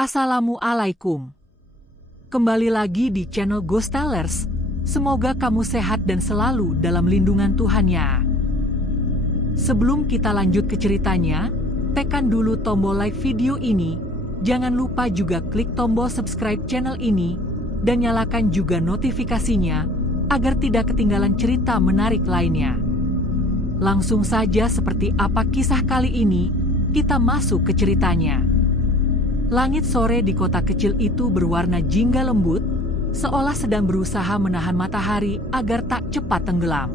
Assalamualaikum. Kembali lagi di channel Ghost Tellers. Semoga kamu sehat dan selalu dalam lindungan Tuhan ya. Sebelum kita lanjut ke ceritanya, tekan dulu tombol like video ini. Jangan lupa juga klik tombol subscribe channel ini dan nyalakan juga notifikasinya agar tidak ketinggalan cerita menarik lainnya. Langsung saja, seperti apa kisah kali ini, kita masuk ke ceritanya. Langit sore di kota kecil itu berwarna jingga lembut, seolah sedang berusaha menahan matahari agar tak cepat tenggelam.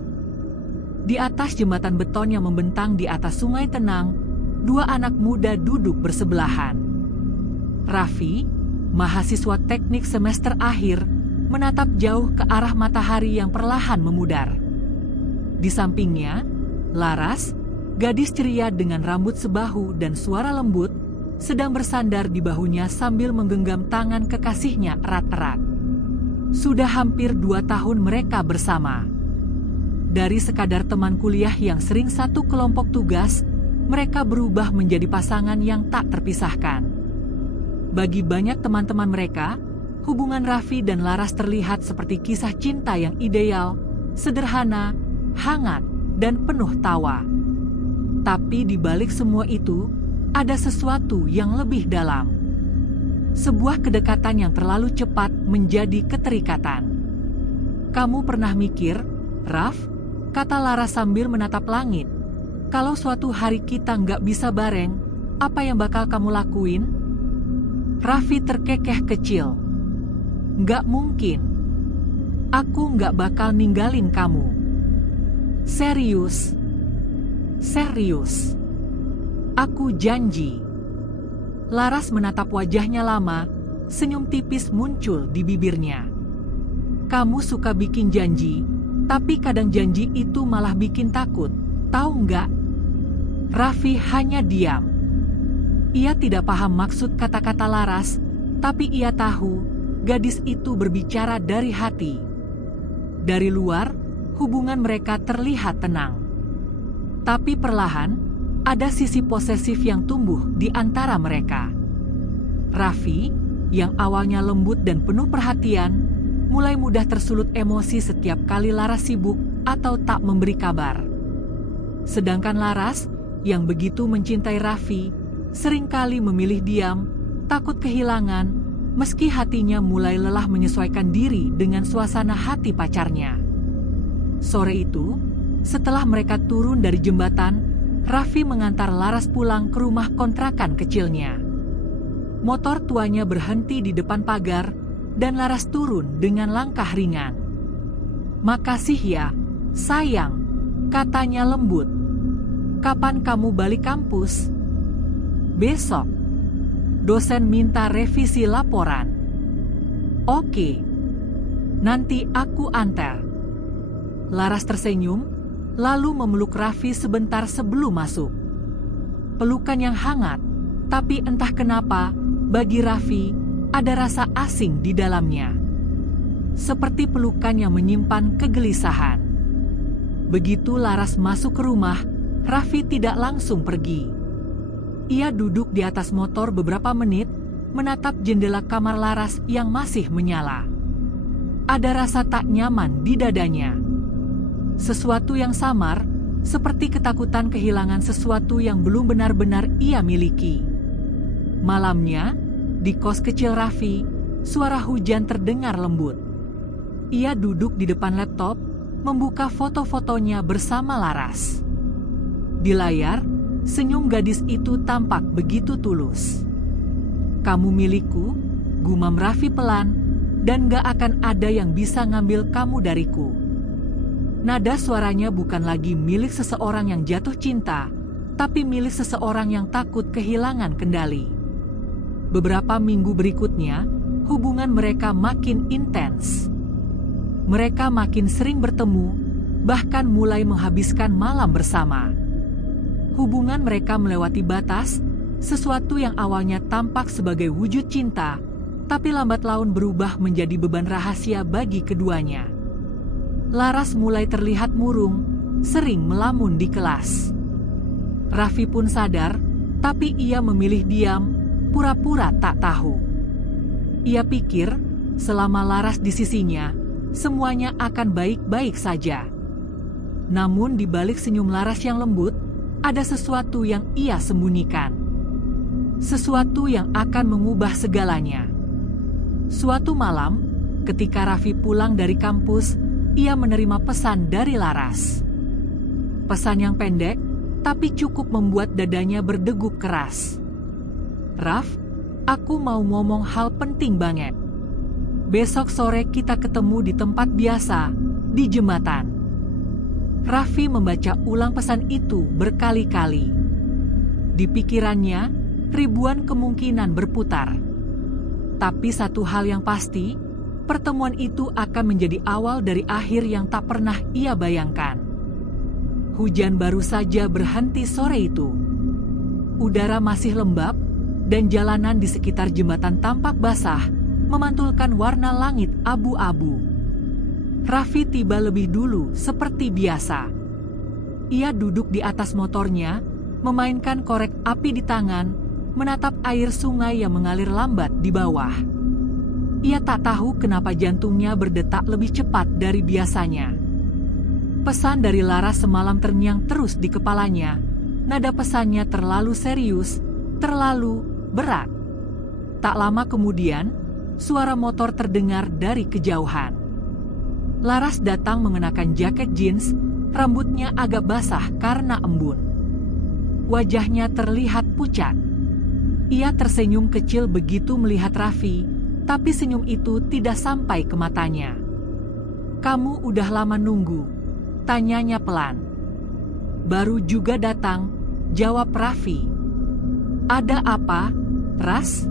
Di atas jembatan beton yang membentang di atas sungai tenang, dua anak muda duduk bersebelahan. Raffi, mahasiswa teknik semester akhir, menatap jauh ke arah matahari yang perlahan memudar. Di sampingnya, Laras, gadis ceria dengan rambut sebahu dan suara lembut, sedang bersandar di bahunya sambil menggenggam tangan kekasihnya erat-erat. Sudah hampir 2 tahun mereka bersama. Dari sekadar teman kuliah yang sering satu kelompok tugas, mereka berubah menjadi pasangan yang tak terpisahkan. Bagi banyak teman-teman mereka, hubungan Raffi dan Laras terlihat seperti kisah cinta yang ideal, sederhana, hangat, dan penuh tawa. Tapi di balik semua itu, ada sesuatu yang lebih dalam. Sebuah kedekatan yang terlalu cepat menjadi keterikatan. "Kamu pernah mikir, Raf?" kata Laras sambil menatap langit. "Kalau suatu hari kita nggak bisa bareng, apa yang bakal kamu lakuin?" Raffi terkekeh kecil. "Nggak mungkin. Aku nggak bakal ninggalin kamu." "Serius? Serius? Aku janji." Laras menatap wajahnya lama, senyum tipis muncul di bibirnya. "Kamu suka bikin janji, tapi kadang janji itu malah bikin takut, tahu nggak?" Raffi hanya diam. Ia tidak paham maksud kata-kata Laras, tapi ia tahu gadis itu berbicara dari hati. Dari luar, hubungan mereka terlihat tenang. Tapi perlahan, ada sisi posesif yang tumbuh di antara mereka. Raffi, yang awalnya lembut dan penuh perhatian, mulai mudah tersulut emosi setiap kali Laras sibuk atau tak memberi kabar. Sedangkan Laras, yang begitu mencintai Raffi, seringkali memilih diam, takut kehilangan, meski hatinya mulai lelah menyesuaikan diri dengan suasana hati pacarnya. Sore itu, setelah mereka turun dari jembatan, Raffi mengantar Laras pulang ke rumah kontrakan kecilnya. Motor tuanya berhenti di depan pagar, dan Laras turun dengan langkah ringan. "Makasih ya, sayang," katanya lembut. "Kapan kamu balik kampus?" "Besok. Dosen minta revisi laporan." "Oke. Nanti aku antar." Laras tersenyum, lalu memeluk Raffi sebentar sebelum masuk. Pelukan yang hangat, tapi entah kenapa, bagi Raffi, ada rasa asing di dalamnya. Seperti pelukan yang menyimpan kegelisahan. Begitu Laras masuk ke rumah, Raffi tidak langsung pergi. Ia duduk di atas motor beberapa menit, menatap jendela kamar Laras yang masih menyala. Ada rasa tak nyaman di dadanya. Sesuatu yang samar, seperti ketakutan kehilangan sesuatu yang belum benar-benar ia miliki. Malamnya, di kos kecil Raffi, suara hujan terdengar lembut. Ia duduk di depan laptop, membuka foto-fotonya bersama Laras. Di layar, senyum gadis itu tampak begitu tulus. "Kamu milikku," gumam Raffi pelan, "dan gak akan ada yang bisa ngambil kamu dariku." Nada suaranya bukan lagi milik seseorang yang jatuh cinta, tapi milik seseorang yang takut kehilangan kendali. Beberapa minggu berikutnya, hubungan mereka makin intens. Mereka makin sering bertemu, bahkan mulai menghabiskan malam bersama. Hubungan mereka melewati batas, sesuatu yang awalnya tampak sebagai wujud cinta, tapi lambat laun berubah menjadi beban rahasia bagi keduanya. Laras mulai terlihat murung, sering melamun di kelas. Raffi pun sadar, tapi ia memilih diam, pura-pura tak tahu. Ia pikir, selama Laras di sisinya, semuanya akan baik-baik saja. Namun di balik senyum Laras yang lembut, ada sesuatu yang ia sembunyikan. Sesuatu yang akan mengubah segalanya. Suatu malam, ketika Raffi pulang dari kampus, ia menerima pesan dari Laras. Pesan yang pendek, tapi cukup membuat dadanya berdegup keras. "Raf, aku mau ngomong hal penting banget. Besok sore kita ketemu di tempat biasa, di jembatan." Raffi membaca ulang pesan itu berkali-kali. Di pikirannya, ribuan kemungkinan berputar. Tapi satu hal yang pasti, pertemuan itu akan menjadi awal dari akhir yang tak pernah ia bayangkan. Hujan baru saja berhenti sore itu. Udara masih lembab, dan jalanan di sekitar jembatan tampak basah, memantulkan warna langit abu-abu. Raffi tiba lebih dulu seperti biasa. Ia duduk di atas motornya, memainkan korek api di tangan, menatap air sungai yang mengalir lambat di bawah. Ia tak tahu kenapa jantungnya berdetak lebih cepat dari biasanya. Pesan dari Laras semalam terngiang terus di kepalanya. Nada pesannya terlalu serius, terlalu berat. Tak lama kemudian, suara motor terdengar dari kejauhan. Laras datang mengenakan jaket jeans, rambutnya agak basah karena embun. Wajahnya terlihat pucat. Ia tersenyum kecil begitu melihat Raffi, tapi senyum itu tidak sampai ke matanya. "Kamu udah lama nunggu?" tanyanya pelan. "Baru juga datang," jawab Raffi. "Ada apa, Ras?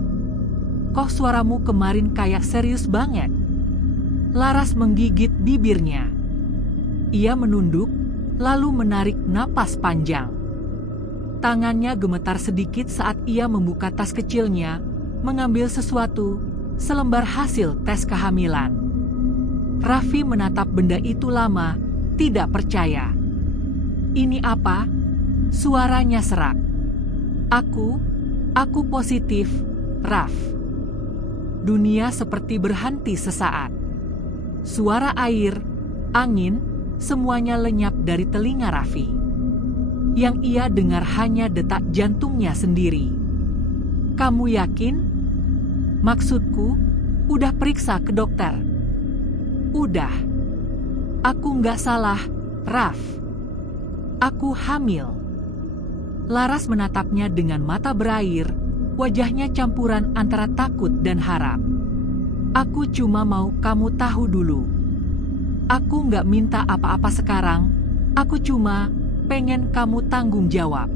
Kok suaramu kemarin kayak serius banget?" Laras menggigit bibirnya. Ia menunduk, lalu menarik napas panjang. Tangannya gemetar sedikit saat ia membuka tas kecilnya, mengambil sesuatu, selembar hasil tes kehamilan. Raffi menatap benda itu lama, tidak percaya. "Ini apa?" Suaranya serak. Aku positif, Raf." Dunia seperti berhenti sesaat. Suara air, angin, semuanya lenyap dari telinga Raffi. Yang ia dengar hanya detak jantungnya sendiri. "Kamu yakin? Maksudku, udah periksa ke dokter?" "Udah. Aku nggak salah, Raf. Aku hamil." Laras menatapnya dengan mata berair, wajahnya campuran antara takut dan harap. "Aku cuma mau kamu tahu dulu. Aku nggak minta apa-apa sekarang, aku cuma pengen kamu tanggung jawab."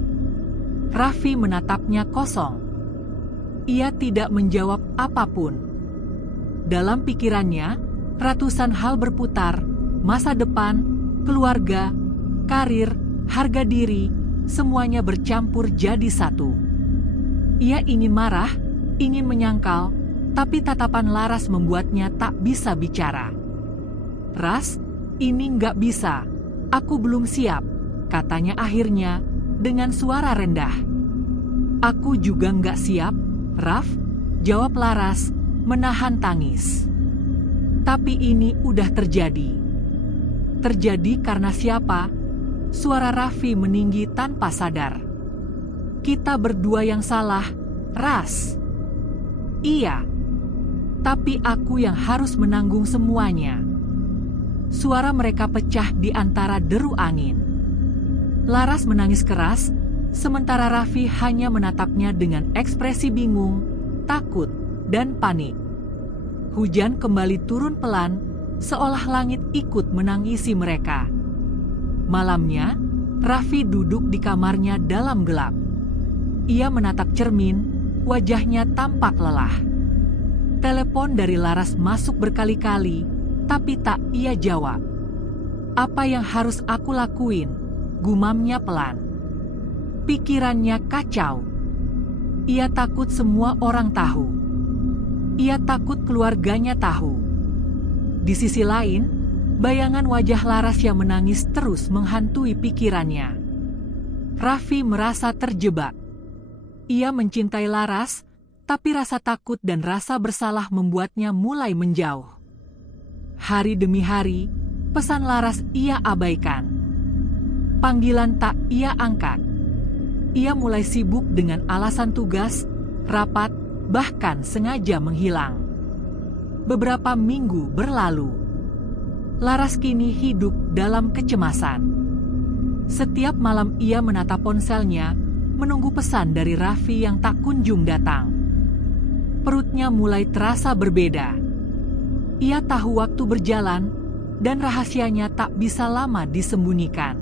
Raffi menatapnya kosong. Ia tidak menjawab apapun. Dalam pikirannya, ratusan hal berputar. Masa depan, keluarga, karir, harga diri, semuanya bercampur jadi satu. Ia ingin marah, ingin menyangkal, tapi tatapan Laras membuatnya tak bisa bicara. "Ras, ini nggak bisa. Aku belum siap," katanya akhirnya dengan suara rendah. "Aku juga nggak siap, Raf," jawab Laras, menahan tangis. "Tapi ini udah terjadi." "Terjadi karena siapa?" Suara Raffi meninggi tanpa sadar. "Kita berdua yang salah, Ras." "Iya. Tapi aku yang harus menanggung semuanya." Suara mereka pecah di antara deru angin. Laras menangis keras, sementara Raffi hanya menatapnya dengan ekspresi bingung, takut, dan panik. Hujan kembali turun pelan, seolah langit ikut menangisi mereka. Malamnya, Raffi duduk di kamarnya dalam gelap. Ia menatap cermin, wajahnya tampak lelah. Telepon dari Laras masuk berkali-kali, tapi tak ia jawab. "Apa yang harus aku lakuin?" gumamnya pelan. Pikirannya kacau. Ia takut semua orang tahu. Ia takut keluarganya tahu. Di sisi lain, bayangan wajah Laras yang menangis terus menghantui pikirannya. Raffi merasa terjebak. Ia mencintai Laras, Tapi rasa takut dan rasa bersalah membuatnya mulai menjauh. Hari demi hari, pesan Laras ia abaikan. Panggilan tak ia angkat. Ia mulai sibuk dengan alasan tugas, rapat, bahkan sengaja menghilang. Beberapa minggu berlalu. Laras kini hidup dalam kecemasan. Setiap malam ia menatap ponselnya, menunggu pesan dari Raffi yang tak kunjung datang. Perutnya mulai terasa berbeda. Ia tahu waktu berjalan, dan rahasianya tak bisa lama disembunyikan.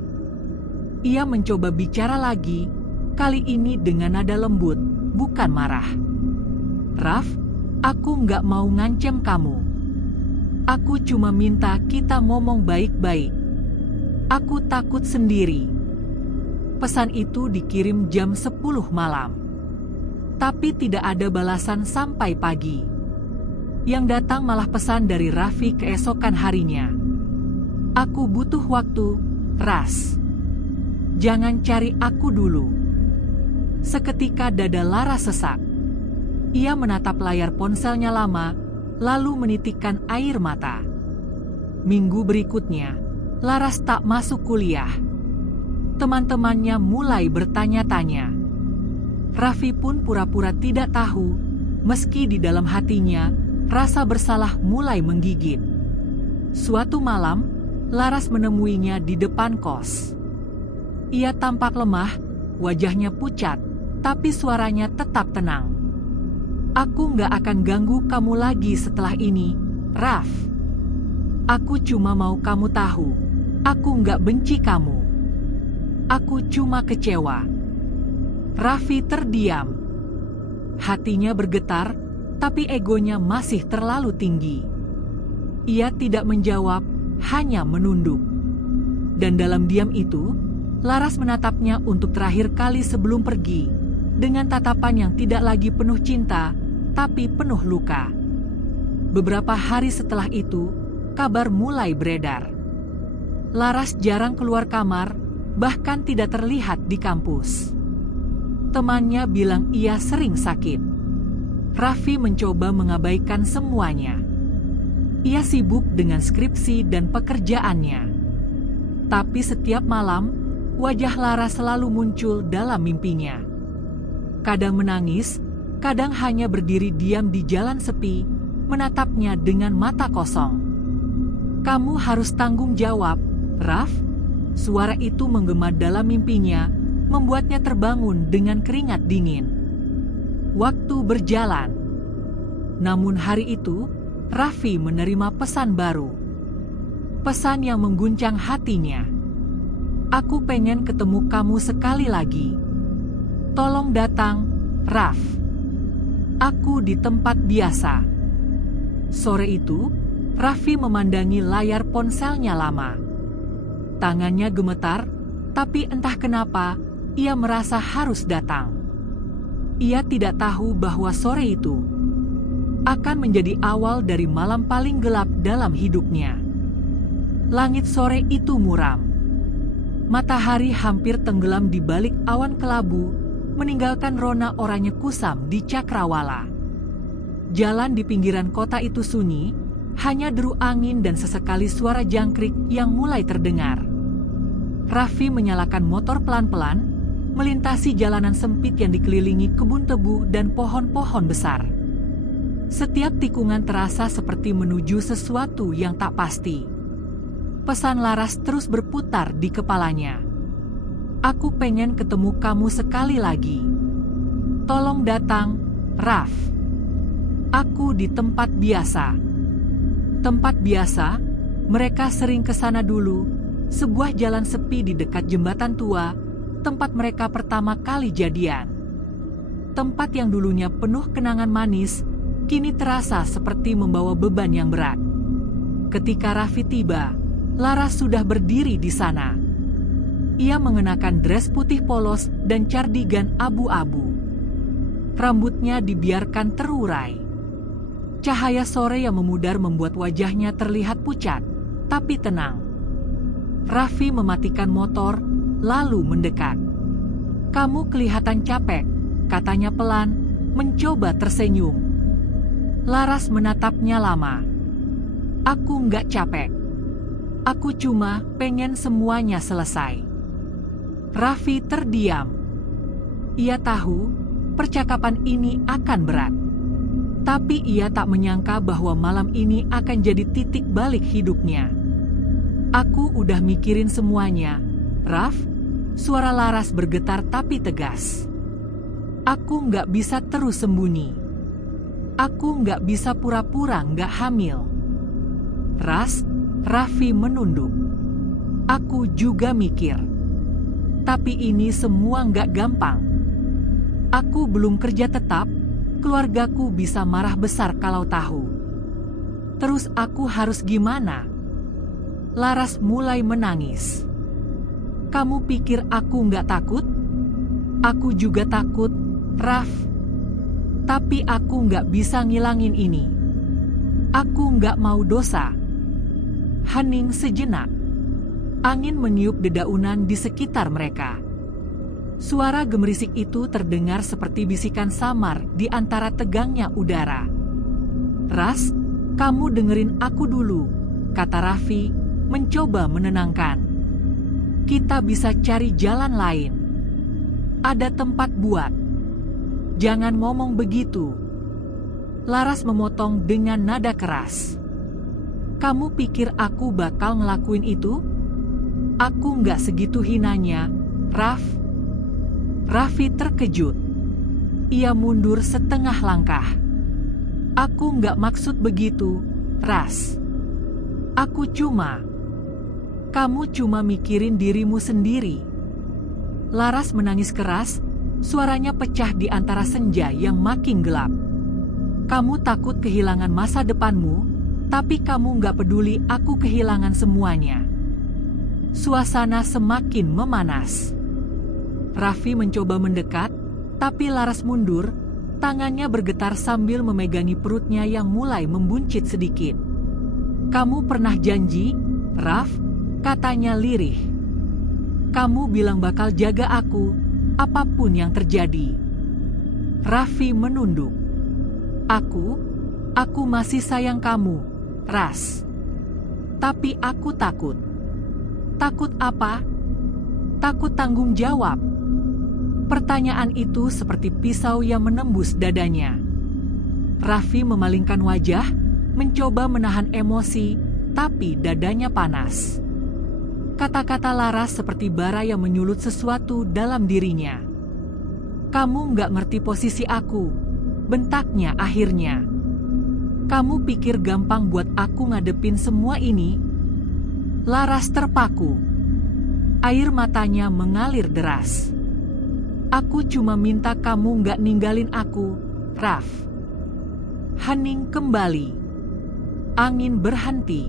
Ia mencoba bicara lagi, kali ini dengan nada lembut, bukan marah. "Raf, aku nggak mau ngancem kamu. Aku cuma minta kita ngomong baik-baik. Aku takut sendiri." Pesan itu dikirim jam 10 malam. Tapi tidak ada balasan sampai pagi. Yang datang malah pesan dari Raffi keesokan harinya. "Aku butuh waktu, Ras. Jangan cari aku dulu." Seketika dada Laras sesak. Ia menatap layar ponselnya lama, lalu menitikkan air mata. Minggu berikutnya, Laras tak masuk kuliah. Teman-temannya mulai bertanya-tanya. Raffi pun pura-pura tidak tahu, meski di dalam hatinya, rasa bersalah mulai menggigit. Suatu malam, Laras menemuinya di depan kos. Ia tampak lemah, wajahnya pucat, tapi suaranya tetap tenang. "Aku nggak akan ganggu kamu lagi setelah ini, Raf. Aku cuma mau kamu tahu, aku nggak benci kamu. Aku cuma kecewa." Raffi terdiam. Hatinya bergetar, tapi egonya masih terlalu tinggi. Ia tidak menjawab, hanya menunduk. Dan dalam diam itu, Laras menatapnya untuk terakhir kali sebelum pergi, dengan tatapan yang tidak lagi penuh cinta, tapi penuh luka. Beberapa hari setelah itu, kabar mulai beredar. Laras jarang keluar kamar, bahkan tidak terlihat di kampus. Temannya bilang ia sering sakit. Raffi mencoba mengabaikan semuanya. Ia sibuk dengan skripsi dan pekerjaannya. Tapi setiap malam, wajah Laras selalu muncul dalam mimpinya. Kadang menangis, kadang hanya berdiri diam di jalan sepi, menatapnya dengan mata kosong. "Kamu harus tanggung jawab, Raf." Suara itu menggema dalam mimpinya, membuatnya terbangun dengan keringat dingin. Waktu berjalan. Namun hari itu, Raffi menerima pesan baru. Pesan yang mengguncang hatinya. "Aku pengen ketemu kamu sekali lagi. Tolong datang, Raf. Aku di tempat biasa." Sore itu, Raffi memandangi layar ponselnya lama. Tangannya gemetar, tapi entah kenapa, ia merasa harus datang. Ia tidak tahu bahwa sore itu akan menjadi awal dari malam paling gelap dalam hidupnya. Langit sore itu muram. Matahari hampir tenggelam di balik awan kelabu, meninggalkan rona oranye kusam di cakrawala. Jalan di pinggiran kota itu sunyi, hanya deru angin dan sesekali suara jangkrik yang mulai terdengar. Raffi menyalakan motor pelan-pelan, melintasi jalanan sempit yang dikelilingi kebun tebu dan pohon-pohon besar. Setiap tikungan terasa seperti menuju sesuatu yang tak pasti. Pesan Laras terus berputar di kepalanya. "Aku pengen ketemu kamu sekali lagi. Tolong datang, Raf. Aku di tempat biasa." Tempat biasa, mereka sering ke sana dulu, sebuah jalan sepi di dekat jembatan tua, tempat mereka pertama kali jadian. Tempat yang dulunya penuh kenangan manis, kini terasa seperti membawa beban yang berat. Ketika Raffi tiba, Laras sudah berdiri di sana. Ia mengenakan dress putih polos dan cardigan abu-abu. Rambutnya dibiarkan terurai. Cahaya sore yang memudar membuat wajahnya terlihat pucat, tapi tenang. Raffi mematikan motor, lalu mendekat. "Kamu kelihatan capek," katanya pelan, mencoba tersenyum. Laras menatapnya lama. Aku nggak capek. Aku cuma pengen semuanya selesai. Raffi terdiam. Ia tahu percakapan ini akan berat. Tapi ia tak menyangka bahwa malam ini akan jadi titik balik hidupnya. Aku udah mikirin semuanya, Raff. Suara Laras bergetar tapi tegas. Aku nggak bisa terus sembunyi. Aku nggak bisa pura-pura nggak hamil. Raffi menunduk. Aku juga mikir. Tapi ini semua nggak gampang. Aku belum kerja tetap, keluargaku bisa marah besar kalau tahu. Terus aku harus gimana? Laras mulai menangis. Kamu pikir aku nggak takut? Aku juga takut, Raff. Tapi aku nggak bisa ngilangin ini. Aku nggak mau dosa. Hening sejenak. Angin meniup dedaunan di sekitar mereka. Suara gemerisik itu terdengar seperti bisikan samar di antara tegangnya udara. Ras, kamu dengerin aku dulu, kata Raffi, mencoba menenangkan. Kita bisa cari jalan lain. Ada tempat buat. Jangan ngomong begitu. Laras memotong dengan nada keras. Kamu pikir aku bakal ngelakuin itu? Aku nggak segitu hinanya, Raff. Raffi terkejut. Ia mundur setengah langkah. Aku nggak maksud begitu, Ras. Kamu cuma mikirin dirimu sendiri. Laras menangis keras, suaranya pecah di antara senja yang makin gelap. Kamu takut kehilangan masa depanmu, tapi kamu nggak peduli aku kehilangan semuanya. Suasana semakin memanas. Raffi mencoba mendekat, tapi Laras mundur, tangannya bergetar sambil memegangi perutnya yang mulai membuncit sedikit. Kamu pernah janji, Raff, katanya lirih. Kamu bilang bakal jaga aku, apapun yang terjadi. Raffi menunduk. Aku masih sayang kamu, Ras. Tapi aku takut. Takut apa? Takut tanggung jawab. Pertanyaan itu seperti pisau yang menembus dadanya. Raffi memalingkan wajah, mencoba menahan emosi, tapi dadanya panas. Kata-kata Laras seperti bara yang menyulut sesuatu dalam dirinya. Kamu nggak ngerti posisi aku, bentaknya akhirnya. Kamu pikir gampang buat aku ngadepin semua ini? Laras terpaku. Air matanya mengalir deras. Aku cuma minta kamu nggak ninggalin aku, Raff. Hening kembali. Angin berhenti.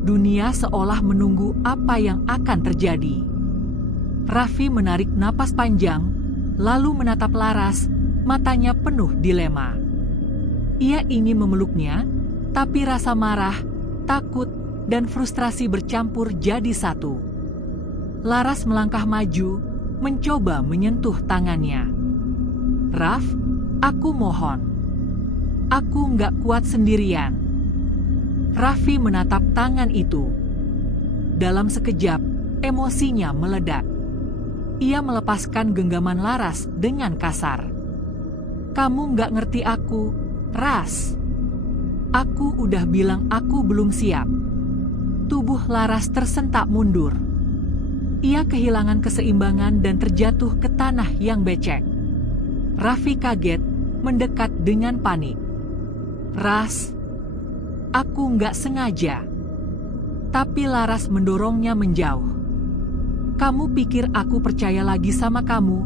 Dunia seolah menunggu apa yang akan terjadi. Raffi menarik napas panjang, lalu menatap Laras, matanya penuh dilema. Ia ingin memeluknya, tapi rasa marah, takut, dan frustrasi bercampur jadi satu. Laras melangkah maju, mencoba menyentuh tangannya. Raff, aku mohon. Aku nggak kuat sendirian. Raffi menatap tangan itu. Dalam sekejap, emosinya meledak. Ia melepaskan genggaman Laras dengan kasar. Kamu nggak ngerti aku, Ras. Aku udah bilang aku belum siap. Tubuh Laras tersentak mundur. Ia kehilangan keseimbangan dan terjatuh ke tanah yang becek. Raffi kaget, mendekat dengan panik. Ras, aku nggak sengaja. Tapi Laras mendorongnya menjauh. Kamu pikir aku percaya lagi sama kamu?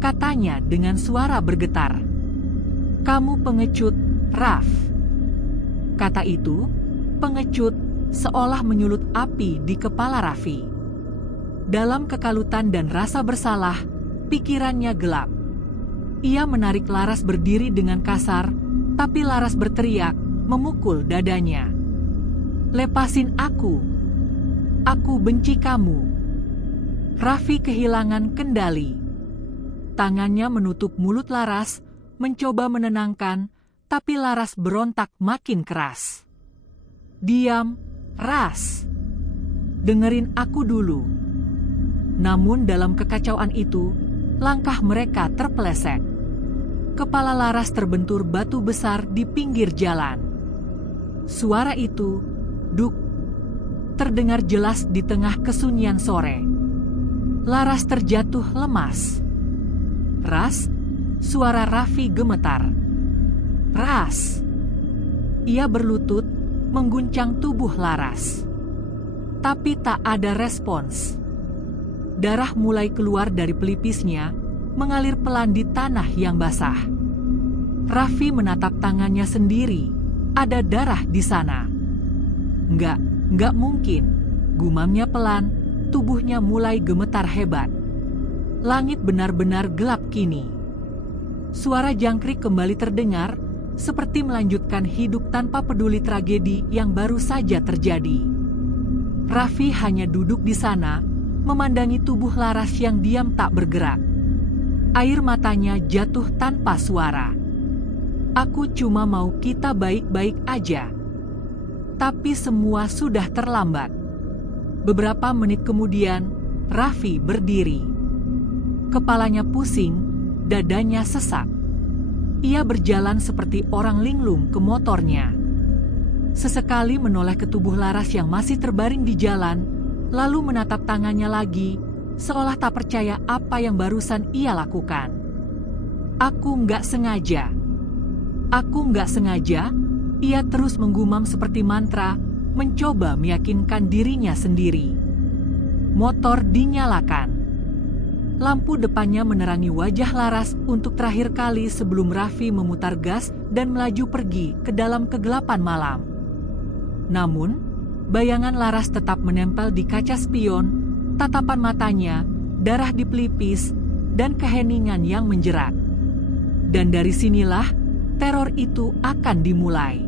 Katanya dengan suara bergetar. Kamu pengecut, Raff. Kata itu, pengecut, seolah menyulut api di kepala Raffi. Dalam kekalutan dan rasa bersalah, pikirannya gelap. Ia menarik Laras berdiri dengan kasar, tapi Laras berteriak, memukul dadanya. Lepasin aku. Aku benci kamu. Raffi kehilangan kendali. Tangannya menutup mulut Laras, mencoba menenangkan, tapi Laras berontak makin keras. "Diam, Ras. Dengerin aku dulu." Namun dalam kekacauan itu, langkah mereka terpeleset. Kepala Laras terbentur batu besar di pinggir jalan. Suara itu, duk, terdengar jelas di tengah kesunyian sore. Laras terjatuh lemas. "Ras," suara Raffi gemetar. "Ras." Ia berlutut, mengguncang tubuh Laras. Tapi tak ada respons. Darah mulai keluar dari pelipisnya, mengalir pelan di tanah yang basah. Raffi menatap tangannya sendiri. Ada darah di sana. Enggak mungkin. Gumamnya pelan, tubuhnya mulai gemetar hebat. Langit benar-benar gelap kini. Suara jangkrik kembali terdengar, seperti melanjutkan hidup tanpa peduli tragedi yang baru saja terjadi. Raffi hanya duduk di sana, memandangi tubuh Laras yang diam tak bergerak. Air matanya jatuh tanpa suara. "Aku cuma mau kita baik-baik aja." Tapi semua sudah terlambat. Beberapa menit kemudian, Raffi berdiri. Kepalanya pusing, dadanya sesak. Ia berjalan seperti orang linglung ke motornya. Sesekali menoleh ke tubuh Laras yang masih terbaring di jalan, lalu menatap tangannya lagi, seolah tak percaya apa yang barusan ia lakukan. Aku nggak sengaja. Ia terus menggumam seperti mantra, mencoba meyakinkan dirinya sendiri. Motor dinyalakan. Lampu depannya menerangi wajah Laras untuk terakhir kali sebelum Raffi memutar gas dan melaju pergi ke dalam kegelapan malam. Namun, bayangan Laras tetap menempel di kaca spion, tatapan matanya, darah di pelipis, dan keheningan yang menjerat. Dan dari sinilah, teror itu akan dimulai.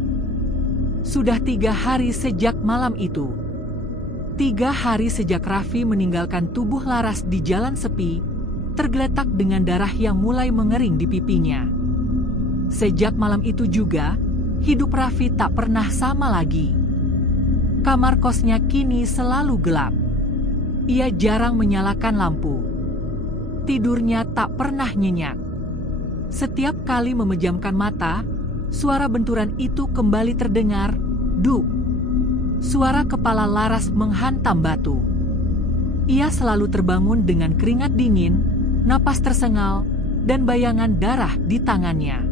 Sudah 3 hari sejak malam itu. 3 hari sejak Raffi meninggalkan tubuh Laras di jalan sepi, tergeletak dengan darah yang mulai mengering di pipinya. Sejak malam itu juga, hidup Raffi tak pernah sama lagi. Kamar kosnya kini selalu gelap. Ia jarang menyalakan lampu. Tidurnya tak pernah nyenyak. Setiap kali memejamkan mata, suara benturan itu kembali terdengar, duk. Suara kepala Laras menghantam batu. Ia selalu terbangun dengan keringat dingin, napas tersengal, dan bayangan darah di tangannya.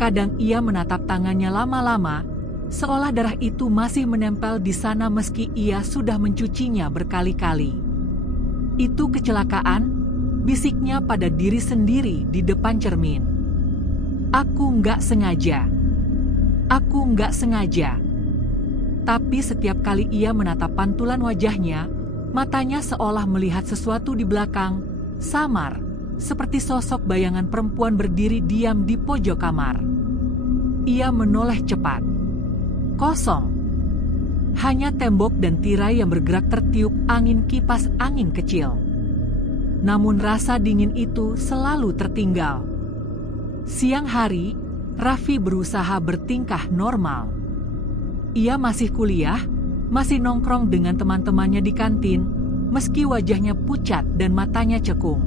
Kadang ia menatap tangannya lama-lama, seolah darah itu masih menempel di sana meski ia sudah mencucinya berkali-kali. "Itu kecelakaan," bisiknya pada diri sendiri di depan cermin. Aku nggak sengaja. Tapi setiap kali ia menatap pantulan wajahnya, matanya seolah melihat sesuatu di belakang, samar, seperti sosok bayangan perempuan berdiri diam di pojok kamar. Ia menoleh cepat. Kosong. Hanya tembok dan tirai yang bergerak tertiup angin kipas angin kecil. Namun rasa dingin itu selalu tertinggal. Siang hari, Raffi berusaha bertingkah normal. Ia masih kuliah, masih nongkrong dengan teman-temannya di kantin, meski wajahnya pucat dan matanya cekung.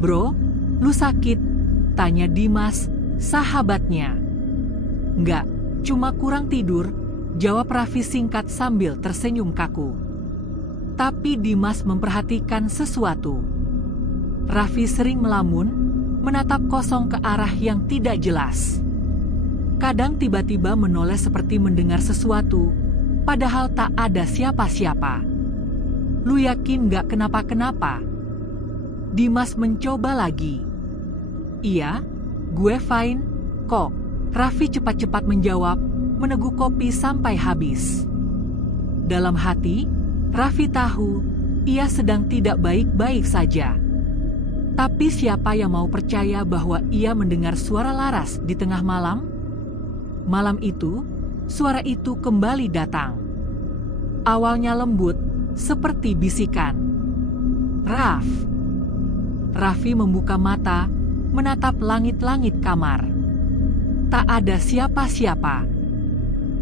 "Bro, lu sakit?" tanya Dimas, sahabatnya. "Enggak, cuma kurang tidur," jawab Raffi singkat sambil tersenyum kaku. Tapi Dimas memperhatikan sesuatu. Raffi sering melamun, menatap kosong ke arah yang tidak jelas. Kadang tiba-tiba menoleh seperti mendengar sesuatu, padahal tak ada siapa-siapa. "Lu yakin gak kenapa-kenapa?" Dimas mencoba lagi. "Iya, gue fine, kok." Raffi cepat-cepat menjawab, meneguk kopi sampai habis. Dalam hati, Raffi tahu ia sedang tidak baik-baik saja. Tapi siapa yang mau percaya bahwa ia mendengar suara Laras di tengah malam? Malam itu, suara itu kembali datang. Awalnya lembut, seperti bisikan. "Raf." Raffi membuka mata, menatap langit-langit kamar. Tak ada siapa-siapa.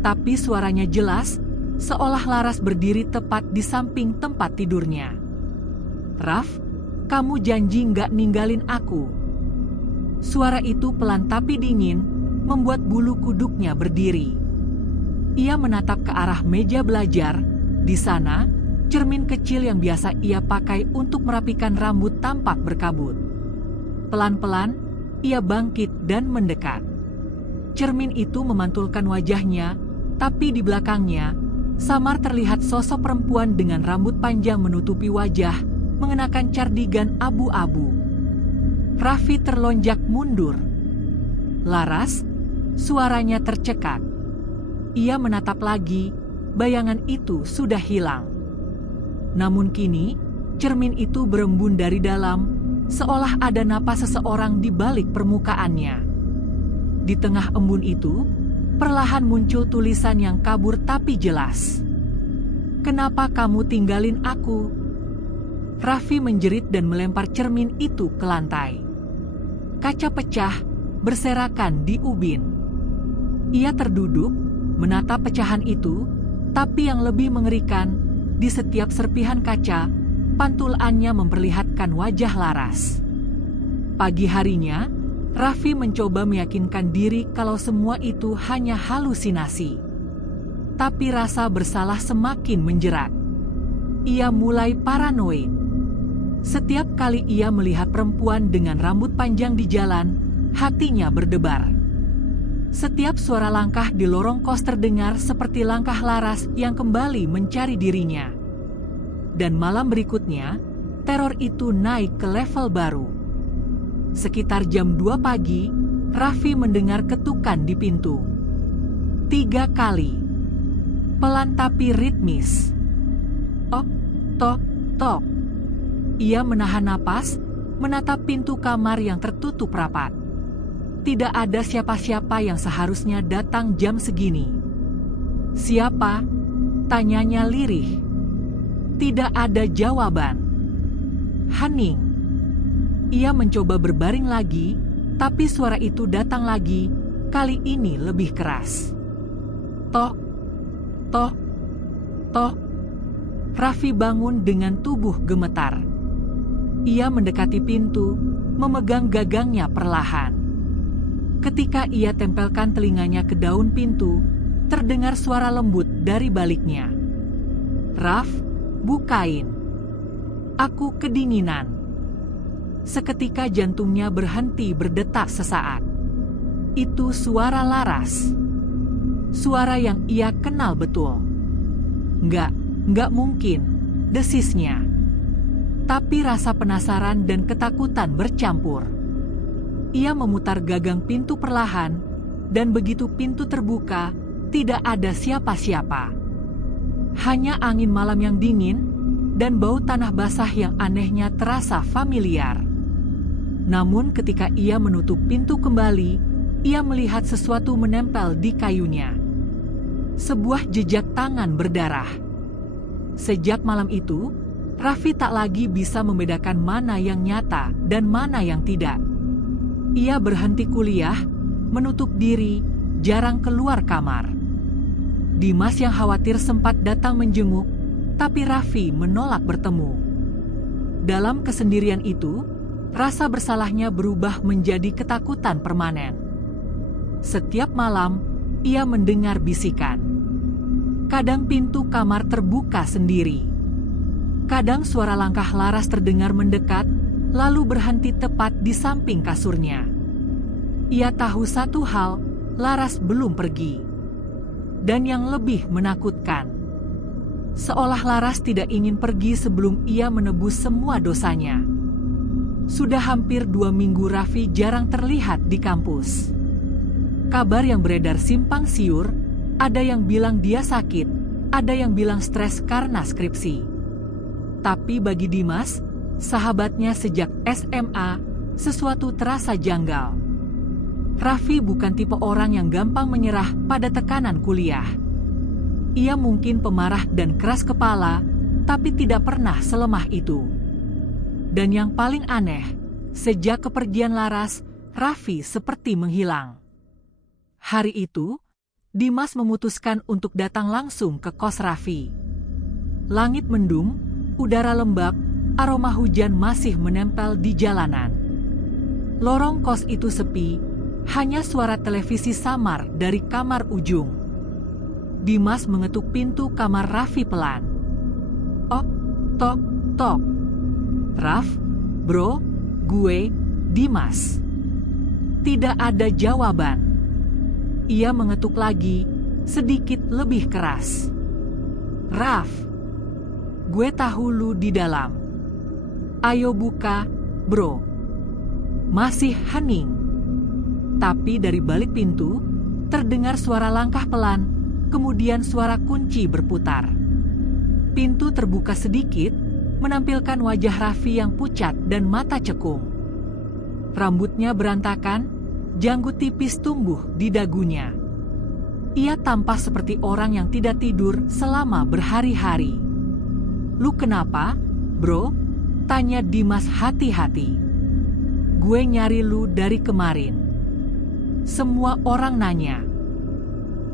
Tapi suaranya jelas, seolah Laras berdiri tepat di samping tempat tidurnya. "Raf, kamu janji nggak ninggalin aku." Suara itu pelan tapi dingin, membuat bulu kuduknya berdiri. Ia menatap ke arah meja belajar. Di sana, cermin kecil yang biasa ia pakai untuk merapikan rambut tampak berkabut. Pelan-pelan, ia bangkit dan mendekat. Cermin itu memantulkan wajahnya, tapi di belakangnya, samar terlihat sosok perempuan dengan rambut panjang menutupi wajah, mengenakan cardigan abu-abu. Raffi terlonjak mundur. "Laras?" Suaranya tercekat. Ia menatap lagi, bayangan itu sudah hilang. Namun kini, cermin itu berembun dari dalam, seolah ada napas seseorang di balik permukaannya. Di tengah embun itu, perlahan muncul tulisan yang kabur tapi jelas. "Kenapa kamu tinggalin aku?" Raffi menjerit dan melempar cermin itu ke lantai. Kaca pecah, berserakan di ubin. Ia terduduk, menatap pecahan itu, tapi yang lebih mengerikan, di setiap serpihan kaca, pantulannya memperlihatkan wajah Laras. Pagi harinya, Raffi mencoba meyakinkan diri kalau semua itu hanya halusinasi. Tapi rasa bersalah semakin menjerat. Ia mulai paranoid. Setiap kali ia melihat perempuan dengan rambut panjang di jalan, hatinya berdebar. Setiap suara langkah di lorong kos terdengar seperti langkah Laras yang kembali mencari dirinya. Dan malam berikutnya, teror itu naik ke level baru. Sekitar jam 2 pagi, Raffi mendengar ketukan di pintu. 3 kali. Pelan tapi ritmis. Tok, tok, tok. Ia menahan napas, menatap pintu kamar yang tertutup rapat. Tidak ada siapa-siapa yang seharusnya datang jam segini. "Siapa?" tanyanya lirih. Tidak ada jawaban. Hening. Ia mencoba berbaring lagi, tapi suara itu datang lagi, kali ini lebih keras. Tok, tok, tok. Raffi bangun dengan tubuh gemetar. Ia mendekati pintu, memegang gagangnya perlahan. Ketika ia tempelkan telinganya ke daun pintu, terdengar suara lembut dari baliknya. "Raf, bukain. Aku kedinginan." Seketika jantungnya berhenti berdetak sesaat. Itu suara Laras. Suara yang ia kenal betul. Nggak mungkin, desisnya. Tapi rasa penasaran dan ketakutan bercampur. Ia memutar gagang pintu perlahan, dan begitu pintu terbuka, tidak ada siapa-siapa. Hanya angin malam yang dingin, dan bau tanah basah yang anehnya terasa familiar. Namun ketika ia menutup pintu kembali, ia melihat sesuatu menempel di kayunya. Sebuah jejak tangan berdarah. Sejak malam itu, Raffi tak lagi bisa membedakan mana yang nyata dan mana yang tidak. Ia berhenti kuliah, menutup diri, jarang keluar kamar. Dimas yang khawatir sempat datang menjenguk, tapi Raffi menolak bertemu. Dalam kesendirian itu, rasa bersalahnya berubah menjadi ketakutan permanen. Setiap malam, ia mendengar bisikan. Kadang pintu kamar terbuka sendiri. Kadang suara langkah Laras terdengar mendekat, lalu berhenti tepat di samping kasurnya. Ia tahu satu hal, Laras belum pergi. Dan yang lebih menakutkan, seolah Laras tidak ingin pergi sebelum ia menebus semua dosanya. Sudah hampir 2 minggu Raffi jarang terlihat di kampus. Kabar yang beredar simpang siur, ada yang bilang dia sakit, ada yang bilang stres karena skripsi. Tapi bagi Dimas, sahabatnya sejak SMA, sesuatu terasa janggal. Raffi bukan tipe orang yang gampang menyerah pada tekanan kuliah. Ia mungkin pemarah dan keras kepala, tapi tidak pernah selemah itu. Dan yang paling aneh, Sejak kepergian Laras, Raffi seperti menghilang. Hari itu, Dimas memutuskan untuk datang langsung ke kos Raffi. Langit mendung, udara lembab, aroma hujan masih menempel di jalanan. Lorong kos itu sepi, hanya suara televisi samar dari kamar ujung. Dimas mengetuk pintu kamar Raffi pelan. "Ok, tok, tok." "Raf, bro, gue, Dimas." Tidak ada jawaban. Ia mengetuk lagi, sedikit lebih keras. "Raf, gue tahu lu di dalam. Ayo buka, bro." Masih hening. Tapi dari balik pintu, terdengar suara langkah pelan, kemudian suara kunci berputar. Pintu terbuka sedikit, menampilkan wajah Raffi yang pucat dan mata cekung. Rambutnya berantakan, janggut tipis tumbuh di dagunya. Ia tampak seperti orang yang tidak tidur selama berhari-hari. "Lu kenapa, bro?" tanya Dimas hati-hati. "Gue nyari lu dari kemarin." Semua orang nanya.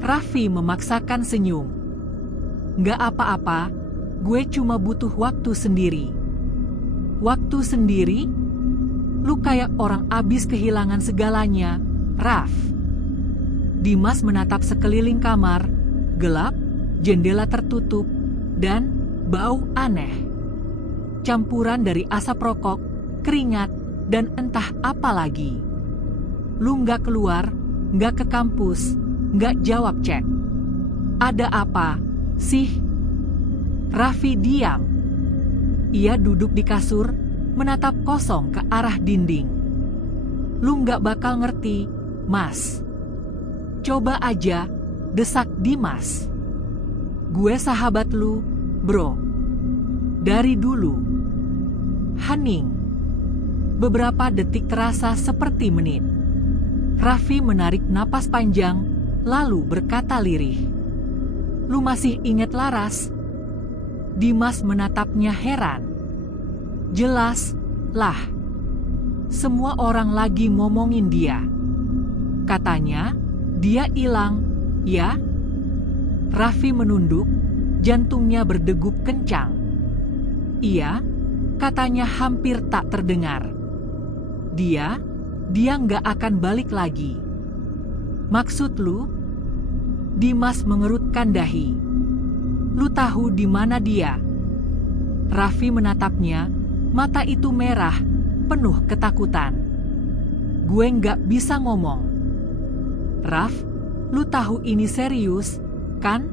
Raffi memaksakan senyum. "Nggak apa-apa, gue cuma butuh waktu sendiri." "Waktu sendiri? Lu kayak orang abis kehilangan segalanya, Raf." Dimas menatap sekeliling kamar, gelap, jendela tertutup, dan bau aneh. Campuran dari asap rokok, keringat, dan entah apa lagi. "Lu nggak keluar, nggak ke kampus, nggak jawab chat. Ada apa sih?" Raffi diam. Ia duduk di kasur, menatap kosong ke arah dinding. "Lu nggak bakal ngerti, Mas." "Coba aja," desak Dimas. "Gue sahabat lu, bro. Dari dulu." Hening. Beberapa detik terasa seperti menit. Raffi menarik napas panjang, lalu berkata lirih, "Lu masih ingat Laras?" Dimas menatapnya heran. "Jelas lah. Semua orang lagi ngomongin dia. Katanya, dia hilang, ya?" Raffi menunduk, jantungnya berdegup kencang. "Iya, katanya hampir tak terdengar. Dia nggak akan balik lagi." "Maksud lu?" Dimas mengerutkan dahi. "Lu tahu di mana dia?" Raffi menatapnya, mata itu merah, penuh ketakutan. "Gue nggak bisa ngomong." "Raf, lu tahu ini serius, kan?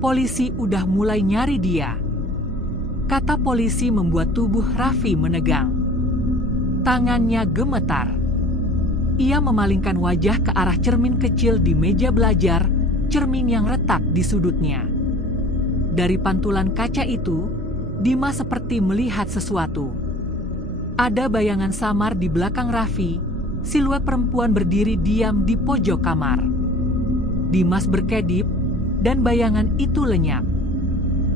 Polisi udah mulai nyari dia." Kata polisi membuat tubuh Raffi menegang. Tangannya gemetar. Ia memalingkan wajah ke arah cermin kecil di meja belajar, cermin yang retak di sudutnya. Dari pantulan kaca itu, Dimas seperti melihat sesuatu. Ada bayangan samar di belakang Raffi, siluet perempuan berdiri diam di pojok kamar. Dimas berkedip, dan bayangan itu lenyap.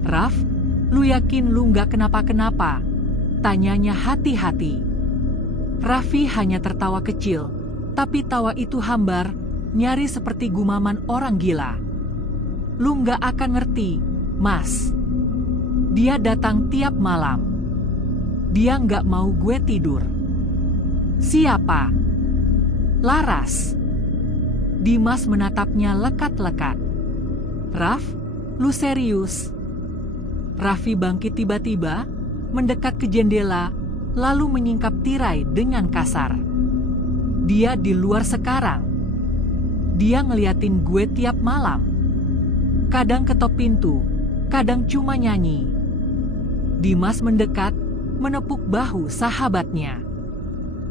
"Raf, lu yakin lu nggak kenapa-kenapa?" tanyanya hati-hati. Raffi hanya tertawa kecil, tapi tawa itu hambar, nyaris seperti gumaman orang gila. "Lu nggak akan ngerti, Mas. Dia datang tiap malam. Dia nggak mau gue tidur." "Siapa?" "Laras." Dimas menatapnya lekat-lekat. "Raf, lu serius?" Raffi bangkit tiba-tiba, mendekat ke jendela, lalu menyingkap tirai dengan kasar. "Dia di luar sekarang. Dia ngeliatin gue tiap malam. Kadang ketok pintu, kadang cuma nyanyi." Dimas mendekat, menepuk bahu sahabatnya.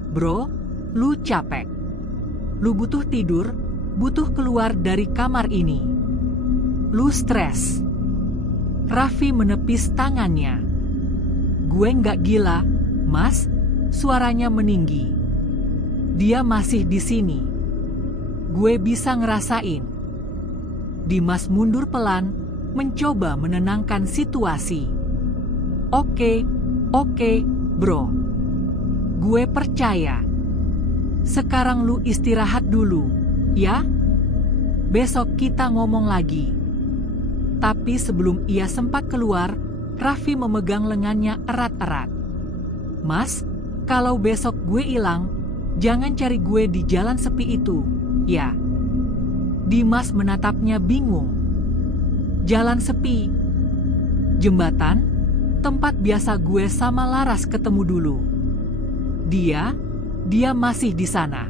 "Bro, lu capek. Lu butuh tidur, butuh keluar dari kamar ini. Lu stres." Raffi menepis tangannya. "Gue nggak gila, Mas," suaranya meninggi. "Dia masih di sini. Gue bisa ngerasain." Dimas mundur pelan, mencoba menenangkan situasi. Oke, bro. Gue percaya. Sekarang lu istirahat dulu, ya? Besok kita ngomong lagi. Tapi sebelum ia sempat keluar, Raffi memegang lengannya erat-erat. Mas, kalau besok gue hilang, jangan cari gue di jalan sepi itu, ya? Dimas menatapnya bingung. Jalan sepi? Jembatan? Tempat biasa gue sama Laras ketemu dulu. Dia masih di sana.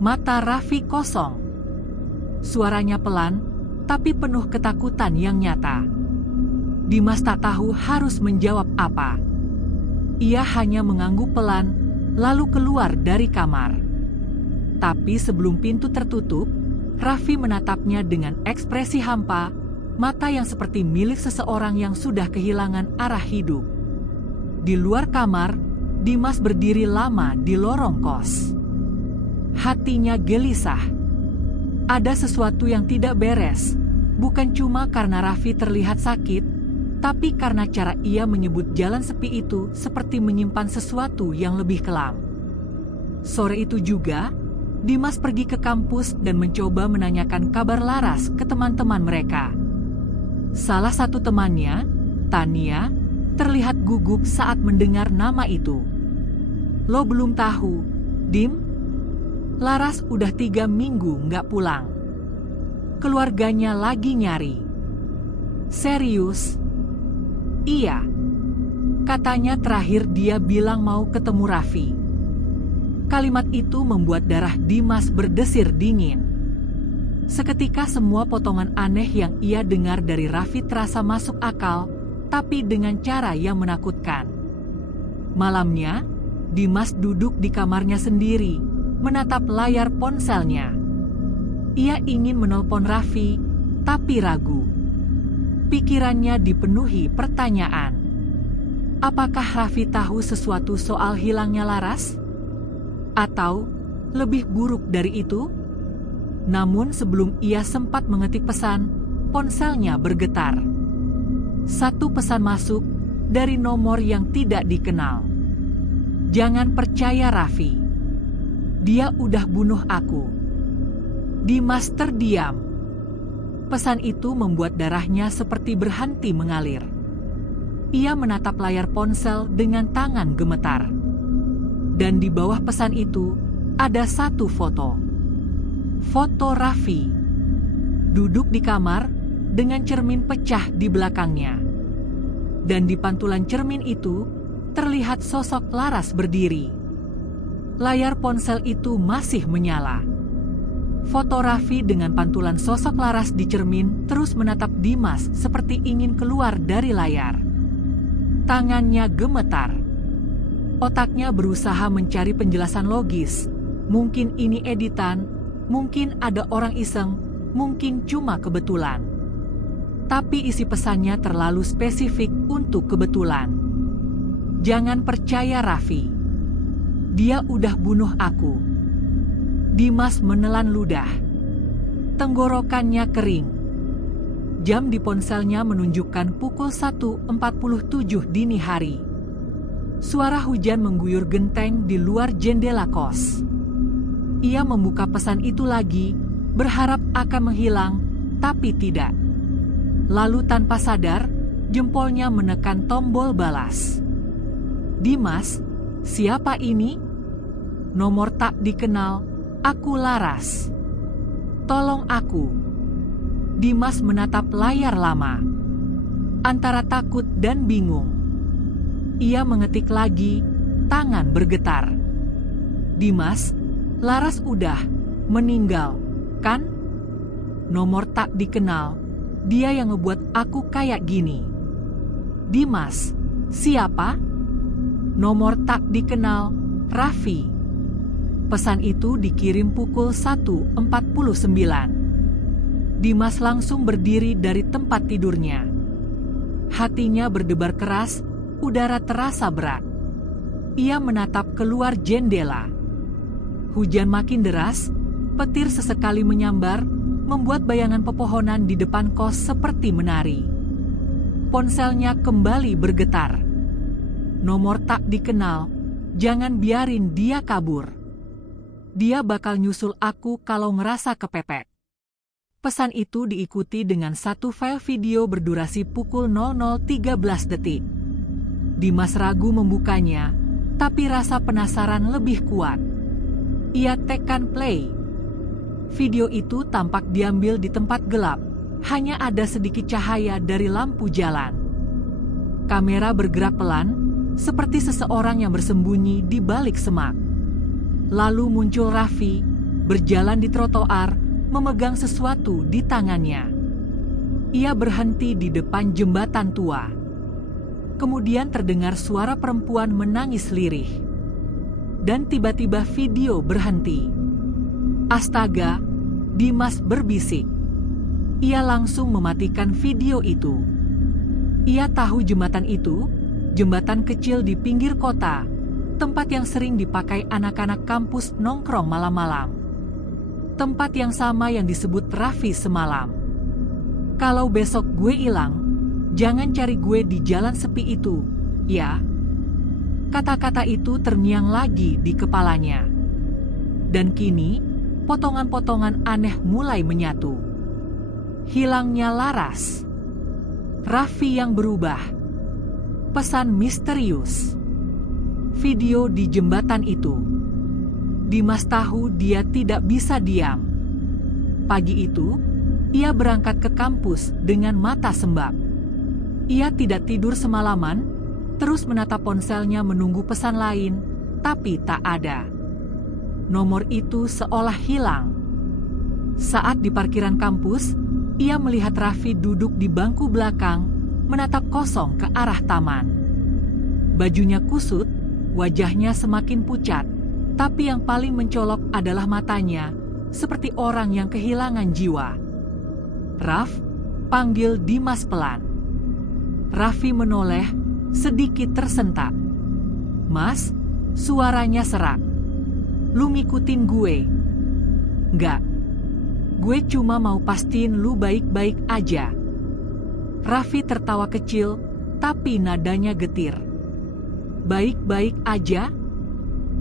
Mata Raffi kosong. Suaranya pelan, tapi penuh ketakutan yang nyata. Dimas tak tahu harus menjawab apa. Ia hanya mengangguk pelan, lalu keluar dari kamar. Tapi sebelum pintu tertutup, Raffi menatapnya dengan ekspresi hampa, mata yang seperti milik seseorang yang sudah kehilangan arah hidup. Di luar kamar, Dimas berdiri lama di lorong kos. Hatinya gelisah. Ada sesuatu yang tidak beres, bukan cuma karena Raffi terlihat sakit, tapi karena cara ia menyebut jalan sepi itu seperti menyimpan sesuatu yang lebih kelam. Sore itu juga, Dimas pergi ke kampus dan mencoba menanyakan kabar Laras ke teman-teman mereka. Salah satu temannya, Tania, terlihat gugup saat mendengar nama itu. Lo belum tahu, Dim? Laras udah 3 minggu nggak pulang. Keluarganya lagi nyari. Serius? Iya. Katanya terakhir dia bilang mau ketemu Raffi. Kalimat itu membuat darah Dimas berdesir dingin. Seketika semua potongan aneh yang ia dengar dari Raffi terasa masuk akal, tapi dengan cara yang menakutkan. Malamnya, Dimas duduk di kamarnya sendiri, menatap layar ponselnya. Ia ingin menelpon Raffi, tapi ragu. Pikirannya dipenuhi pertanyaan. Apakah Raffi tahu sesuatu soal hilangnya Laras? Atau lebih buruk dari itu? Namun sebelum ia sempat mengetik pesan, ponselnya bergetar. Satu pesan masuk dari nomor yang tidak dikenal. Jangan percaya Raffi. Dia udah bunuh aku. Dimas terdiam. Pesan itu membuat darahnya seperti berhenti mengalir. Ia menatap layar ponsel dengan tangan gemetar. Dan di bawah pesan itu ada satu foto. Foto Raffi. Duduk di kamar dengan cermin pecah di belakangnya. Dan di pantulan cermin itu terlihat sosok Laras berdiri. Layar ponsel itu masih menyala. Foto Raffi dengan pantulan sosok Laras di cermin terus menatap Dimas seperti ingin keluar dari layar. Tangannya gemetar. Otaknya berusaha mencari penjelasan logis. Mungkin ini editan, mungkin ada orang iseng, mungkin cuma kebetulan. Tapi isi pesannya terlalu spesifik untuk kebetulan. Jangan percaya Raffi. Dia udah bunuh aku. Dimas menelan ludah. Tenggorokannya kering. Jam di ponselnya menunjukkan pukul 1.47 dini hari. Suara hujan mengguyur genteng di luar jendela kos. Ia membuka pesan itu lagi, berharap akan menghilang, tapi tidak. Lalu tanpa sadar, jempolnya menekan tombol balas. Dimas, siapa ini? Nomor tak dikenal, aku Laras. Tolong aku. Dimas menatap layar lama. Antara takut dan bingung. Ia mengetik lagi, tangan bergetar. Dimas, Laras udah meninggal, kan? Nomor tak dikenal, dia yang ngebuat aku kayak gini. Dimas, siapa? Nomor tak dikenal, Raffi. Pesan itu dikirim pukul 1.49. Dimas langsung berdiri dari tempat tidurnya. Hatinya berdebar keras, udara terasa berat. Ia menatap keluar jendela. Hujan makin deras, petir sesekali menyambar, membuat bayangan pepohonan di depan kos seperti menari. Ponselnya kembali bergetar. Nomor tak dikenal, Jangan biarin dia kabur. Dia bakal nyusul aku kalau ngerasa kepepet. Pesan itu diikuti dengan satu file video berdurasi pukul 00.13 detik. Dimas ragu membukanya, tapi rasa penasaran lebih kuat. Ia tekan play. Video itu tampak diambil di tempat gelap, hanya ada sedikit cahaya dari lampu jalan. Kamera bergerak pelan, seperti seseorang yang bersembunyi di balik semak. Lalu muncul Raffi, berjalan di trotoar, memegang sesuatu di tangannya. Ia berhenti di depan jembatan tua. Kemudian terdengar suara perempuan menangis lirih. Dan tiba-tiba video berhenti. Astaga, Dimas berbisik. Ia langsung mematikan video itu. Ia tahu jembatan itu, jembatan kecil di pinggir kota, tempat yang sering dipakai anak-anak kampus nongkrong malam-malam. Tempat yang sama yang disebut Raffi semalam. Kalau besok gue hilang, jangan cari gue di jalan sepi itu, ya. Kata-kata itu terngiang lagi di kepalanya. Dan kini, potongan-potongan aneh mulai menyatu. Hilangnya Laras. Raffi yang berubah. Pesan misterius. Video di jembatan itu. Dimas tahu dia tidak bisa diam. Pagi itu, ia berangkat ke kampus dengan mata sembab. Ia tidak tidur semalaman, terus menatap ponselnya menunggu pesan lain, tapi tak ada. Nomor itu seolah hilang. Saat di parkiran kampus, ia melihat Raffi duduk di bangku belakang, menatap kosong ke arah taman. Bajunya kusut, wajahnya semakin pucat, tapi yang paling mencolok adalah matanya, seperti orang yang kehilangan jiwa. "Raf," panggil Dimas pelan. Raffi menoleh, sedikit tersentak. "Mas," suaranya serak. "Lu ngikutin gue?" "Nggak. Gue cuma mau pastiin lu baik-baik aja." Raffi tertawa kecil, tapi nadanya getir. "Baik-baik aja?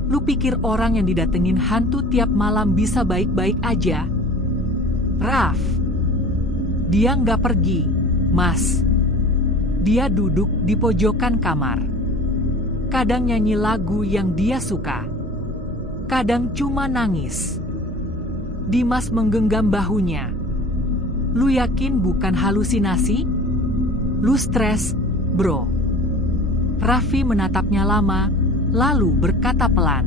Lu pikir orang yang didatengin hantu tiap malam bisa baik-baik aja?" "Raf, dia nggak pergi, Mas. Dia duduk di pojokan kamar. Kadang nyanyi lagu yang dia suka. Kadang cuma nangis." Dimas menggenggam bahunya. "Lu yakin bukan halusinasi? Lu stres, bro." Raffi menatapnya lama, lalu berkata pelan,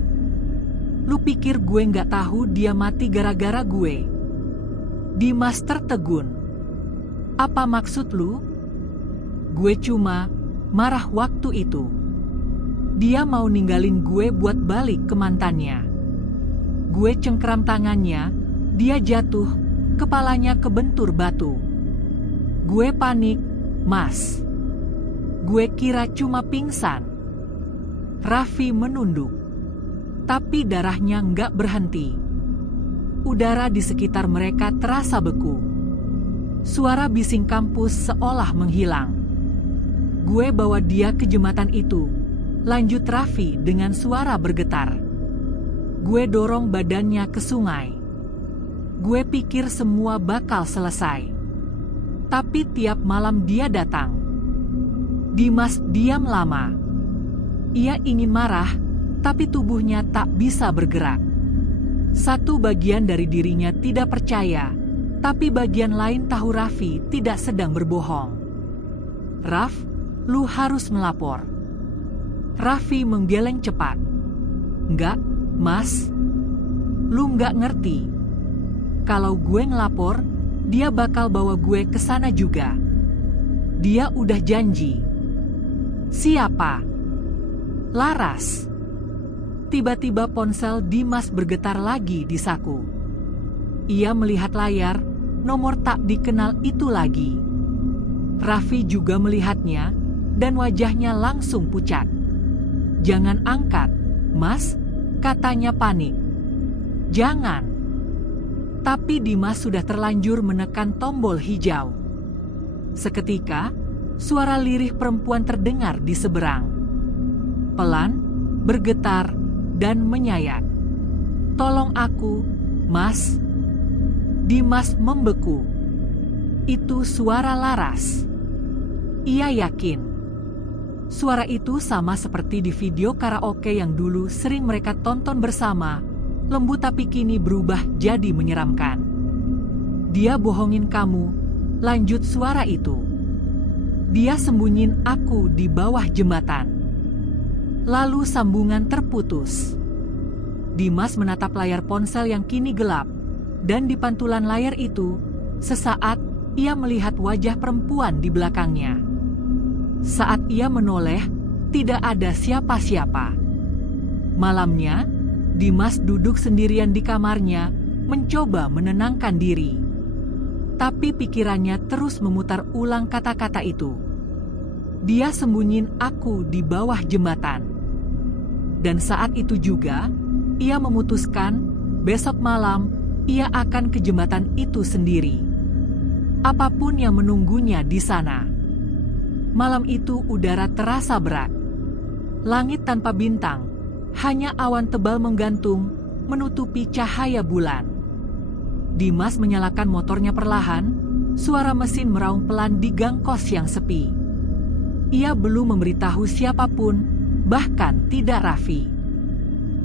"Lu pikir gue nggak tahu dia mati gara-gara gue?" Dimas tertegun. "Apa maksud lu?" "Gue cuma marah waktu itu. Dia mau ninggalin gue buat balik ke mantannya. Gue cengkeram tangannya, dia jatuh, kepalanya kebentur batu. Gue panik, Mas. Gue kira cuma pingsan." Raffi menunduk. Tapi darahnya nggak berhenti. Udara di sekitar mereka terasa beku. Suara bising kampus seolah menghilang. "Gue bawa dia ke jembatan itu," lanjut Raffi dengan suara bergetar. "Gue dorong badannya ke sungai. Gue pikir semua bakal selesai. Tapi tiap malam dia datang." Dimas diam lama. Ia ingin marah, tapi tubuhnya tak bisa bergerak. Satu bagian dari dirinya tidak percaya, tapi bagian lain tahu Raffi tidak sedang berbohong. "Raf, lu harus melapor." Raffi menggeleng cepat. "Enggak, Mas. Lu nggak ngerti. Kalau gue ngelapor, dia bakal bawa gue ke sana juga. Dia udah janji." "Siapa?" "Laras." Tiba-tiba ponsel Dimas bergetar lagi di saku. Ia melihat layar, nomor tak dikenal itu lagi. Raffi juga melihatnya, dan wajahnya langsung pucat. "Jangan angkat, Mas," katanya panik. "Jangan." Tapi Dimas sudah terlanjur menekan tombol hijau. Seketika, suara lirih perempuan terdengar di seberang. Pelan, bergetar, dan menyayat. "Tolong aku, Mas." Dimas membeku. Itu suara Laras. Ia yakin suara itu sama seperti di video karaoke yang dulu sering mereka tonton bersama, lembut tapi kini berubah jadi menyeramkan. "Dia bohongin kamu," lanjut suara itu. "Dia sembunyiin aku di bawah jembatan." Lalu sambungan terputus. Dimas menatap layar ponsel yang kini gelap, dan di pantulan layar itu, sesaat ia melihat wajah perempuan di belakangnya. Saat ia menoleh, tidak ada siapa-siapa. Malamnya, Dimas duduk sendirian di kamarnya, mencoba menenangkan diri. Tapi pikirannya terus memutar ulang kata-kata itu. "Dia sembunyiin aku di bawah jembatan." Dan saat itu juga, ia memutuskan besok malam ia akan ke jembatan itu sendiri. Apapun yang menunggunya di sana. Malam itu udara terasa berat. Langit tanpa bintang, hanya awan tebal menggantung menutupi cahaya bulan. Dimas menyalakan motornya perlahan, suara mesin meraung pelan di gang kos yang sepi. Ia belum memberitahu siapapun, bahkan tidak Raffi.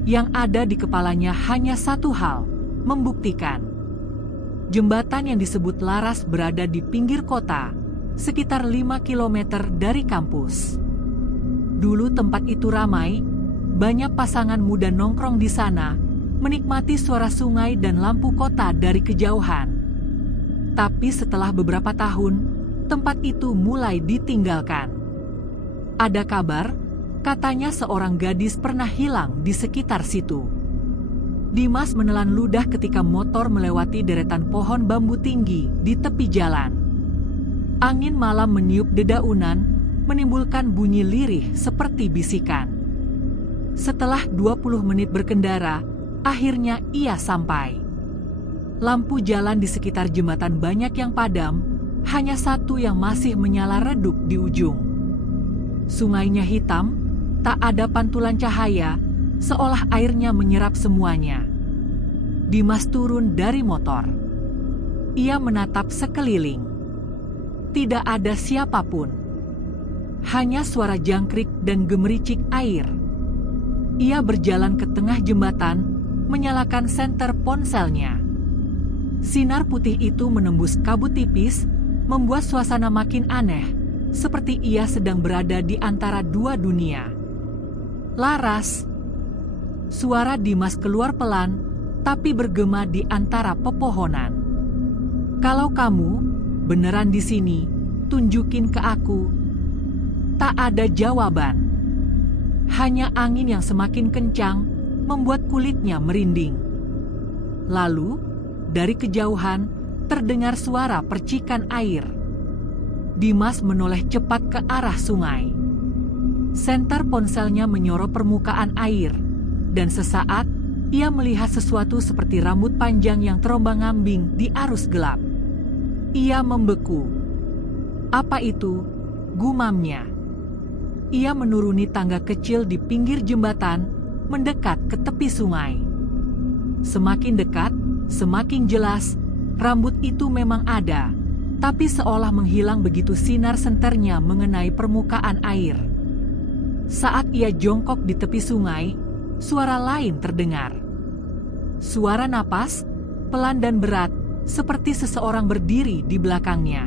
Yang ada di kepalanya hanya satu hal, membuktikan. Jembatan yang disebut Laras berada di pinggir kota, sekitar 5 km dari kampus. Dulu tempat itu ramai, banyak pasangan muda nongkrong di sana, menikmati suara sungai dan lampu kota dari kejauhan. Tapi setelah beberapa tahun, tempat itu mulai ditinggalkan. Ada kabar, katanya seorang gadis pernah hilang di sekitar situ. Dimas menelan ludah ketika motor melewati deretan pohon bambu tinggi di tepi jalan. Angin malam meniup dedaunan, menimbulkan bunyi lirih seperti bisikan. Setelah 20 menit berkendara, akhirnya ia sampai. Lampu jalan di sekitar jembatan banyak yang padam, hanya satu yang masih menyala redup di ujung. Sungainya hitam, tak ada pantulan cahaya, seolah airnya menyerap semuanya. Dimas turun dari motor. Ia menatap sekeliling. Tidak ada siapapun. Hanya suara jangkrik dan gemericik air. Ia berjalan ke tengah jembatan, menyalakan senter ponselnya. Sinar putih itu menembus kabut tipis, membuat suasana makin aneh, seperti ia sedang berada di antara dua dunia. "Laras!" Suara Dimas keluar pelan, tapi bergema di antara pepohonan. "Kalau kamu beneran di sini, tunjukin ke aku." Tak ada jawaban. Hanya angin yang semakin kencang membuat kulitnya merinding. Lalu, dari kejauhan, terdengar suara percikan air. Dimas menoleh cepat ke arah sungai. Senter ponselnya menyorot permukaan air, dan sesaat ia melihat sesuatu seperti rambut panjang yang terombang-ambing di arus gelap. Ia membeku. "Apa itu?" gumamnya. Ia menuruni tangga kecil di pinggir jembatan, mendekat ke tepi sungai. Semakin dekat, semakin jelas, rambut itu memang ada, tapi seolah menghilang begitu sinar senternya mengenai permukaan air. Saat ia jongkok di tepi sungai, suara lain terdengar. Suara napas, pelan dan berat, seperti seseorang berdiri di belakangnya.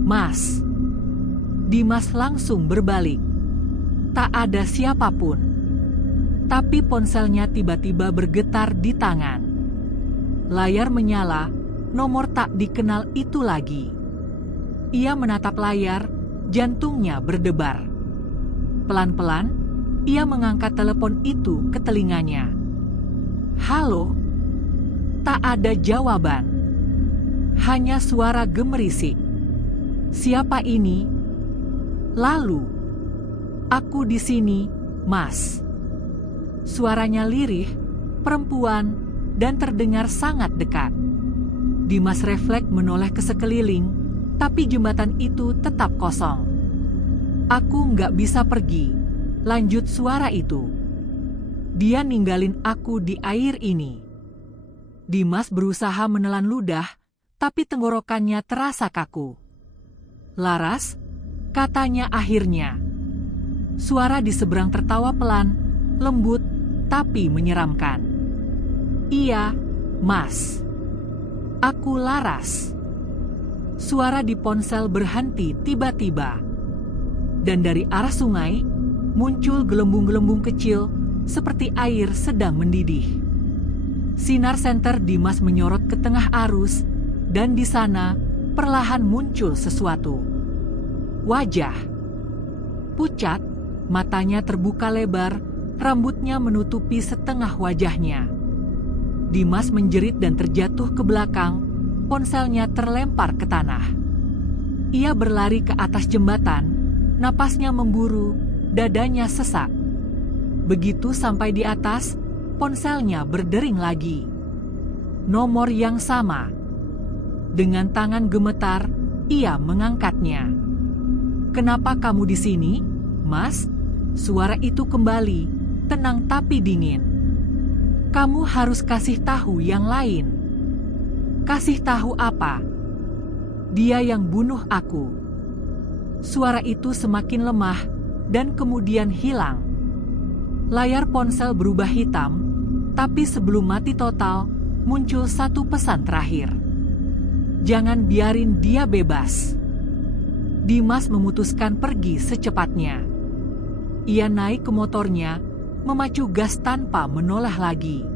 "Mas!" Dimas langsung berbalik. Tak ada siapapun. Tapi ponselnya tiba-tiba bergetar di tangan. Layar menyala, nomor tak dikenal itu lagi. Ia menatap layar, jantungnya berdebar. Pelan-pelan, ia mengangkat telepon itu ke telinganya. "Halo?" Tak ada jawaban. Hanya suara gemerisik. "Siapa ini?" "Lalu, aku di sini, Mas." Suaranya lirih, perempuan, dan terdengar sangat dekat. Dimas refleks menoleh ke sekeliling, tapi jembatan itu tetap kosong. "Aku nggak bisa pergi," lanjut suara itu. Dia ninggalin aku di air ini. Dimas berusaha menelan ludah, tapi tenggorokannya terasa kaku. Laras, katanya akhirnya. Suara di seberang tertawa pelan, lembut, tapi menyeramkan. Iya, Mas. Aku Laras. Suara di ponsel berhenti tiba-tiba. Dan dari arah sungai, muncul gelembung-gelembung kecil seperti air sedang mendidih. Sinar senter Dimas menyorot ke tengah arus, dan di sana perlahan muncul sesuatu. Wajah. Pucat, matanya terbuka lebar, rambutnya menutupi setengah wajahnya. Dimas menjerit dan terjatuh ke belakang, ponselnya terlempar ke tanah. Ia berlari ke atas jembatan, napasnya memburu, dadanya sesak. Begitu sampai di atas, ponselnya berdering lagi. Nomor yang sama. Dengan tangan gemetar, ia mengangkatnya. "Kenapa kamu di sini, Mas?" Suara itu kembali, tenang tapi dingin. "Kamu harus kasih tahu yang lain." "Kasih tahu apa?" "Dia yang bunuh aku." Suara itu semakin lemah dan kemudian hilang. Layar ponsel berubah hitam, tapi sebelum mati total, muncul satu pesan terakhir. "Jangan biarin dia bebas." Dimas memutuskan pergi secepatnya. Ia naik ke motornya, memacu gas tanpa menoleh lagi.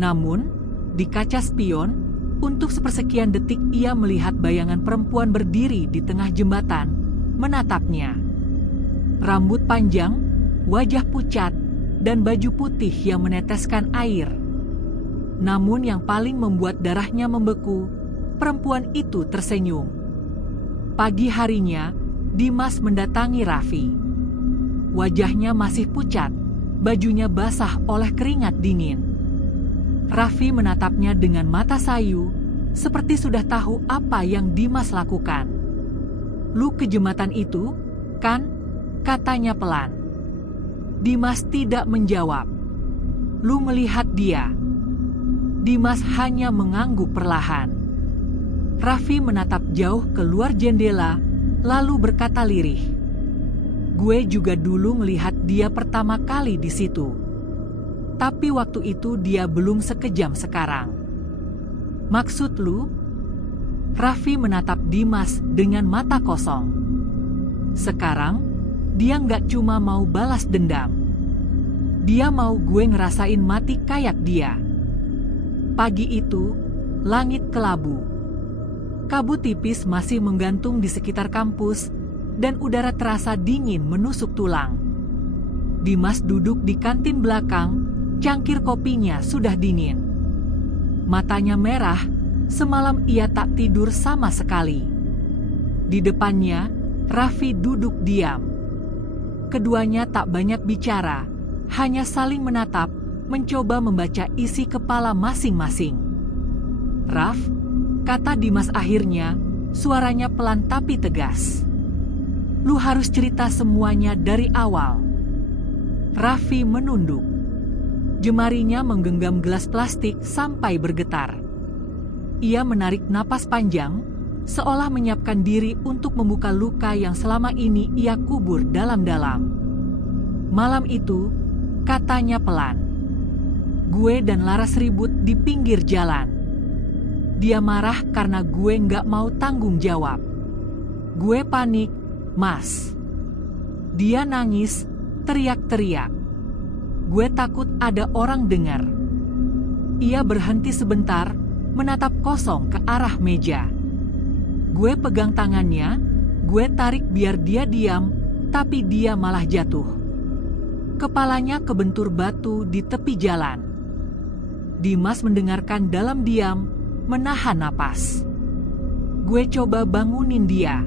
Namun, di kaca spion, untuk sepersekian detik ia melihat bayangan perempuan berdiri di tengah jembatan, menatapnya. Rambut panjang, wajah pucat, dan baju putih yang meneteskan air. Namun yang paling membuat darahnya membeku, perempuan itu tersenyum. Pagi harinya, Dimas mendatangi Raffi. Wajahnya masih pucat, bajunya basah oleh keringat dingin. Raffi menatapnya dengan mata sayu, seperti sudah tahu apa yang Dimas lakukan. "Lu ke jembatan itu, kan?" katanya pelan. Dimas tidak menjawab. "Lu melihat dia?" Dimas hanya mengangguk perlahan. Raffi menatap jauh keluar jendela, lalu berkata lirih, "Gue juga dulu melihat dia pertama kali di situ. Tapi waktu itu dia belum sekejam sekarang." "Maksud lu?" Raffi menatap Dimas dengan mata kosong. "Sekarang, dia nggak cuma mau balas dendam. Dia mau gue ngerasain mati kayak dia." Pagi itu, langit kelabu. Kabut tipis masih menggantung di sekitar kampus, dan udara terasa dingin menusuk tulang. Dimas duduk di kantin belakang, cangkir kopinya sudah dingin. Matanya merah, semalam ia tak tidur sama sekali. Di depannya, Raffi duduk diam. Keduanya tak banyak bicara, hanya saling menatap, mencoba membaca isi kepala masing-masing. "Raf," kata Dimas akhirnya, suaranya pelan tapi tegas. "Lu harus cerita semuanya dari awal." Raffi menunduk. Jemarinya menggenggam gelas plastik sampai bergetar. Ia menarik napas panjang, seolah menyiapkan diri untuk membuka luka yang selama ini ia kubur dalam-dalam. "Malam itu," katanya pelan, "gue dan Laras ribut di pinggir jalan. Dia marah karena gue nggak mau tanggung jawab. Gue panik, Mas. Dia nangis, teriak-teriak. Gue takut ada orang dengar." Ia berhenti sebentar, menatap kosong ke arah meja. "Gue pegang tangannya, gue tarik biar dia diam, tapi dia malah jatuh. Kepalanya kebentur batu di tepi jalan." Dimas mendengarkan dalam diam, menahan napas. "Gue coba bangunin dia,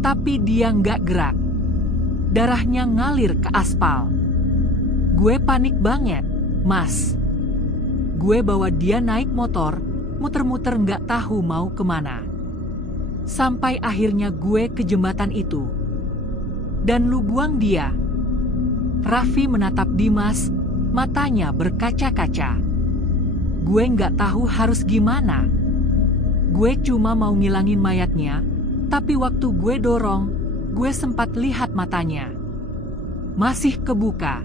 tapi dia nggak gerak. Darahnya ngalir ke aspal. Gue panik banget, Mas. Gue bawa dia naik motor, muter-muter nggak tahu mau kemana. Sampai akhirnya gue ke jembatan itu. Dan lu buang dia." Raffi menatap Dimas, matanya berkaca-kaca. Gue nggak tahu harus gimana. Gue cuma mau ngilangin mayatnya, tapi waktu gue dorong, gue sempat lihat matanya. Masih kebuka.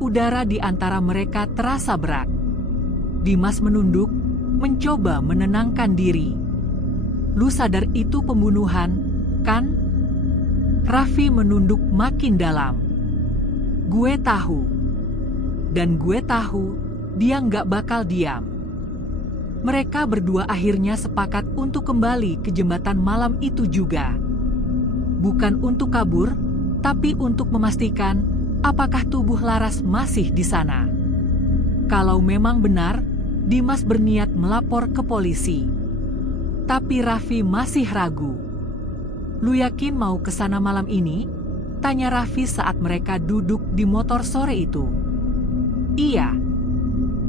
Udara di antara mereka terasa berat. Dimas menunduk, mencoba menenangkan diri. Lu sadar itu pembunuhan, kan? Raffi menunduk makin dalam. Gue tahu. Dan gue tahu, dia nggak bakal diam. Mereka berdua akhirnya sepakat untuk kembali ke jembatan malam itu juga. Bukan untuk kabur, tapi untuk memastikan apakah tubuh Laras masih di sana. Kalau memang benar, Dimas berniat melapor ke polisi. Tapi Raffi masih ragu. Lu yakin mau ke sana malam ini? Tanya Raffi saat mereka duduk di motor sore itu. Iya.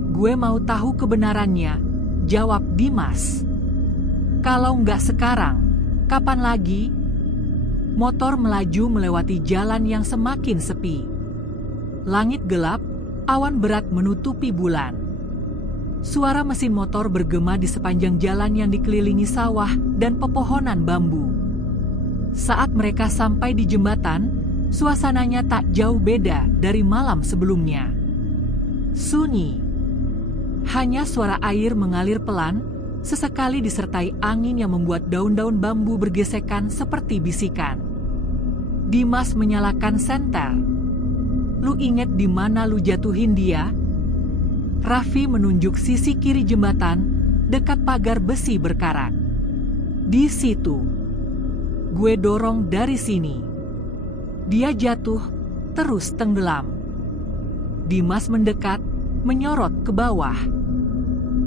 Gue mau tahu kebenarannya, jawab Dimas. Kalau nggak sekarang, kapan lagi? Motor melaju melewati jalan yang semakin sepi. Langit gelap, awan berat menutupi bulan. Suara mesin motor bergema di sepanjang jalan yang dikelilingi sawah dan pepohonan bambu. Saat mereka sampai di jembatan, suasananya tak jauh beda dari malam sebelumnya. Sunyi. Hanya suara air mengalir pelan, sesekali disertai angin yang membuat daun-daun bambu bergesekan seperti bisikan. Dimas menyalakan senter. Lu inget di mana lu jatuhin dia? Raffi menunjuk sisi kiri jembatan, dekat pagar besi berkarat. Di situ. Gue dorong dari sini. Dia jatuh, terus tenggelam. Dimas mendekat, menyorot ke bawah.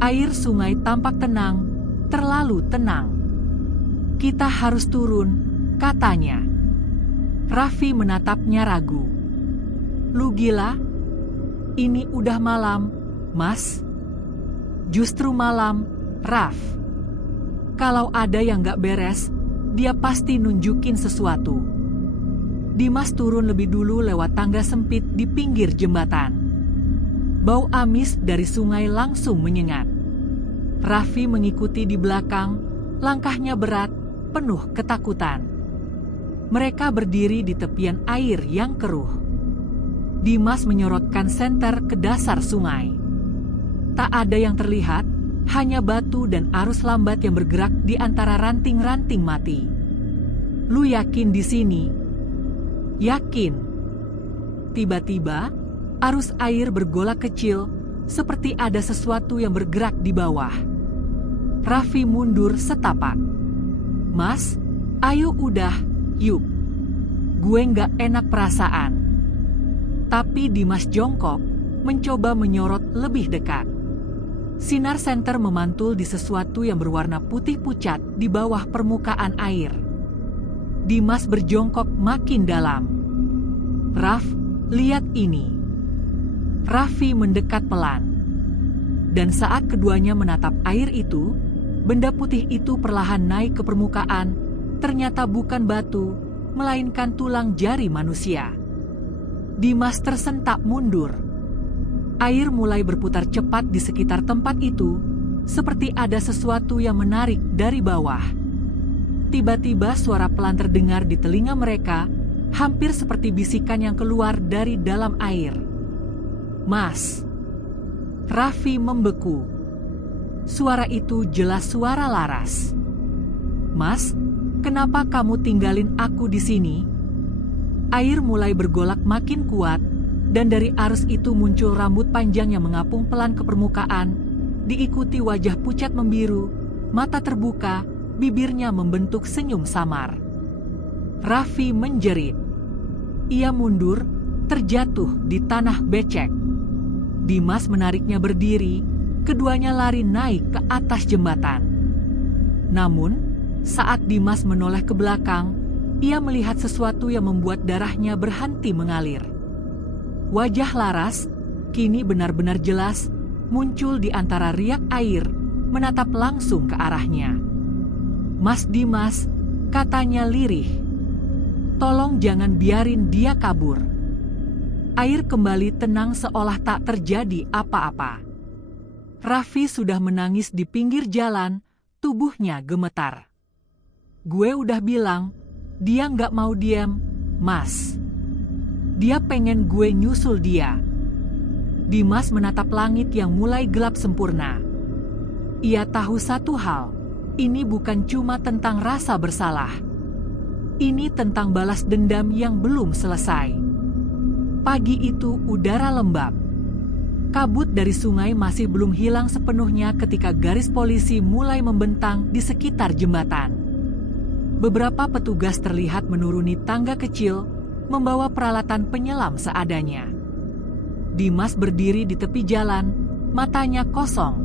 Air sungai tampak tenang, terlalu tenang. Kita harus turun, katanya. Raffi menatapnya ragu. Lu gila? Ini udah malam, Mas. Justru malam, Raff. Kalau ada yang gak beres, dia pasti nunjukin sesuatu. Dimas turun lebih dulu lewat tangga sempit di pinggir jembatan. Bau amis dari sungai langsung menyengat. Raffi mengikuti di belakang, langkahnya berat, penuh ketakutan. Mereka berdiri di tepian air yang keruh. Dimas menyorotkan senter ke dasar sungai. Tak ada yang terlihat, hanya batu dan arus lambat yang bergerak di antara ranting-ranting mati. Lu yakin di sini? Yakin. Tiba-tiba, arus air bergolak kecil, seperti ada sesuatu yang bergerak di bawah. Raffi mundur setapak. Mas, ayo udah, yuk. Gue nggak enak perasaan. Tapi Dimas jongkok, mencoba menyorot lebih dekat. Sinar senter memantul di sesuatu yang berwarna putih pucat di bawah permukaan air. Dimas berjongkok makin dalam. Raff, lihat ini. Raffi mendekat pelan. Dan saat keduanya menatap air itu, benda putih itu perlahan naik ke permukaan, ternyata bukan batu, melainkan tulang jari manusia. Dimas tersentak mundur. Air mulai berputar cepat di sekitar tempat itu, seperti ada sesuatu yang menarik dari bawah. Tiba-tiba suara pelan terdengar di telinga mereka, hampir seperti bisikan yang keluar dari dalam air. Mas. Raffi membeku. Suara itu jelas suara Laras. Mas, kenapa kamu tinggalin aku di sini? Air mulai bergolak makin kuat, dan dari arus itu muncul rambut panjang yang mengapung pelan ke permukaan, diikuti wajah pucat membiru, mata terbuka, bibirnya membentuk senyum samar. Raffi menjerit. Ia mundur, terjatuh di tanah becek. Dimas menariknya berdiri, keduanya lari naik ke atas jembatan. Namun, saat Dimas menoleh ke belakang, ia melihat sesuatu yang membuat darahnya berhenti mengalir. Wajah Laras, kini benar-benar jelas, muncul di antara riak air, menatap langsung ke arahnya. Mas Dimas, katanya lirih. Tolong jangan biarin dia kabur. Air kembali tenang seolah tak terjadi apa-apa. Raffi sudah menangis di pinggir jalan, tubuhnya gemetar. Gue udah bilang, dia nggak mau diam, Mas. Dia pengen gue nyusul dia. Dimas menatap langit yang mulai gelap sempurna. Ia tahu satu hal, ini bukan cuma tentang rasa bersalah. Ini tentang balas dendam yang belum selesai. Pagi itu udara lembab. Kabut dari sungai masih belum hilang sepenuhnya ketika garis polisi mulai membentang di sekitar jembatan. Beberapa petugas terlihat menuruni tangga kecil, membawa peralatan penyelam seadanya. Dimas berdiri di tepi jalan, matanya kosong.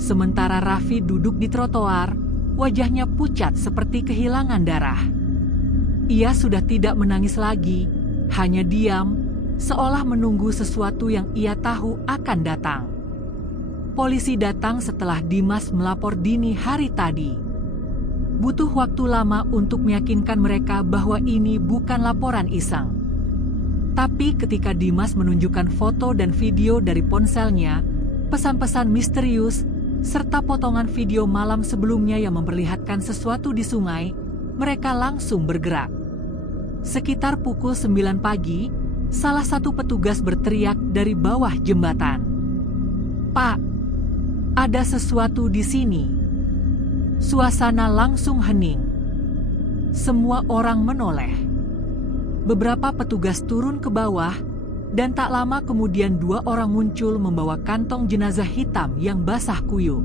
Sementara Raffi duduk di trotoar, wajahnya pucat seperti kehilangan darah. Ia sudah tidak menangis lagi, hanya diam, seolah menunggu sesuatu yang ia tahu akan datang. Polisi datang setelah Dimas melapor dini hari tadi. Butuh waktu lama untuk meyakinkan mereka bahwa ini bukan laporan iseng. Tapi ketika Dimas menunjukkan foto dan video dari ponselnya, pesan-pesan misterius, serta potongan video malam sebelumnya yang memperlihatkan sesuatu di sungai, mereka langsung bergerak. Sekitar pukul 9 pagi, salah satu petugas berteriak dari bawah jembatan. "Pak, ada sesuatu di sini." Suasana langsung hening. Semua orang menoleh. Beberapa petugas turun ke bawah, dan tak lama kemudian 2 orang muncul membawa kantong jenazah hitam yang basah kuyup.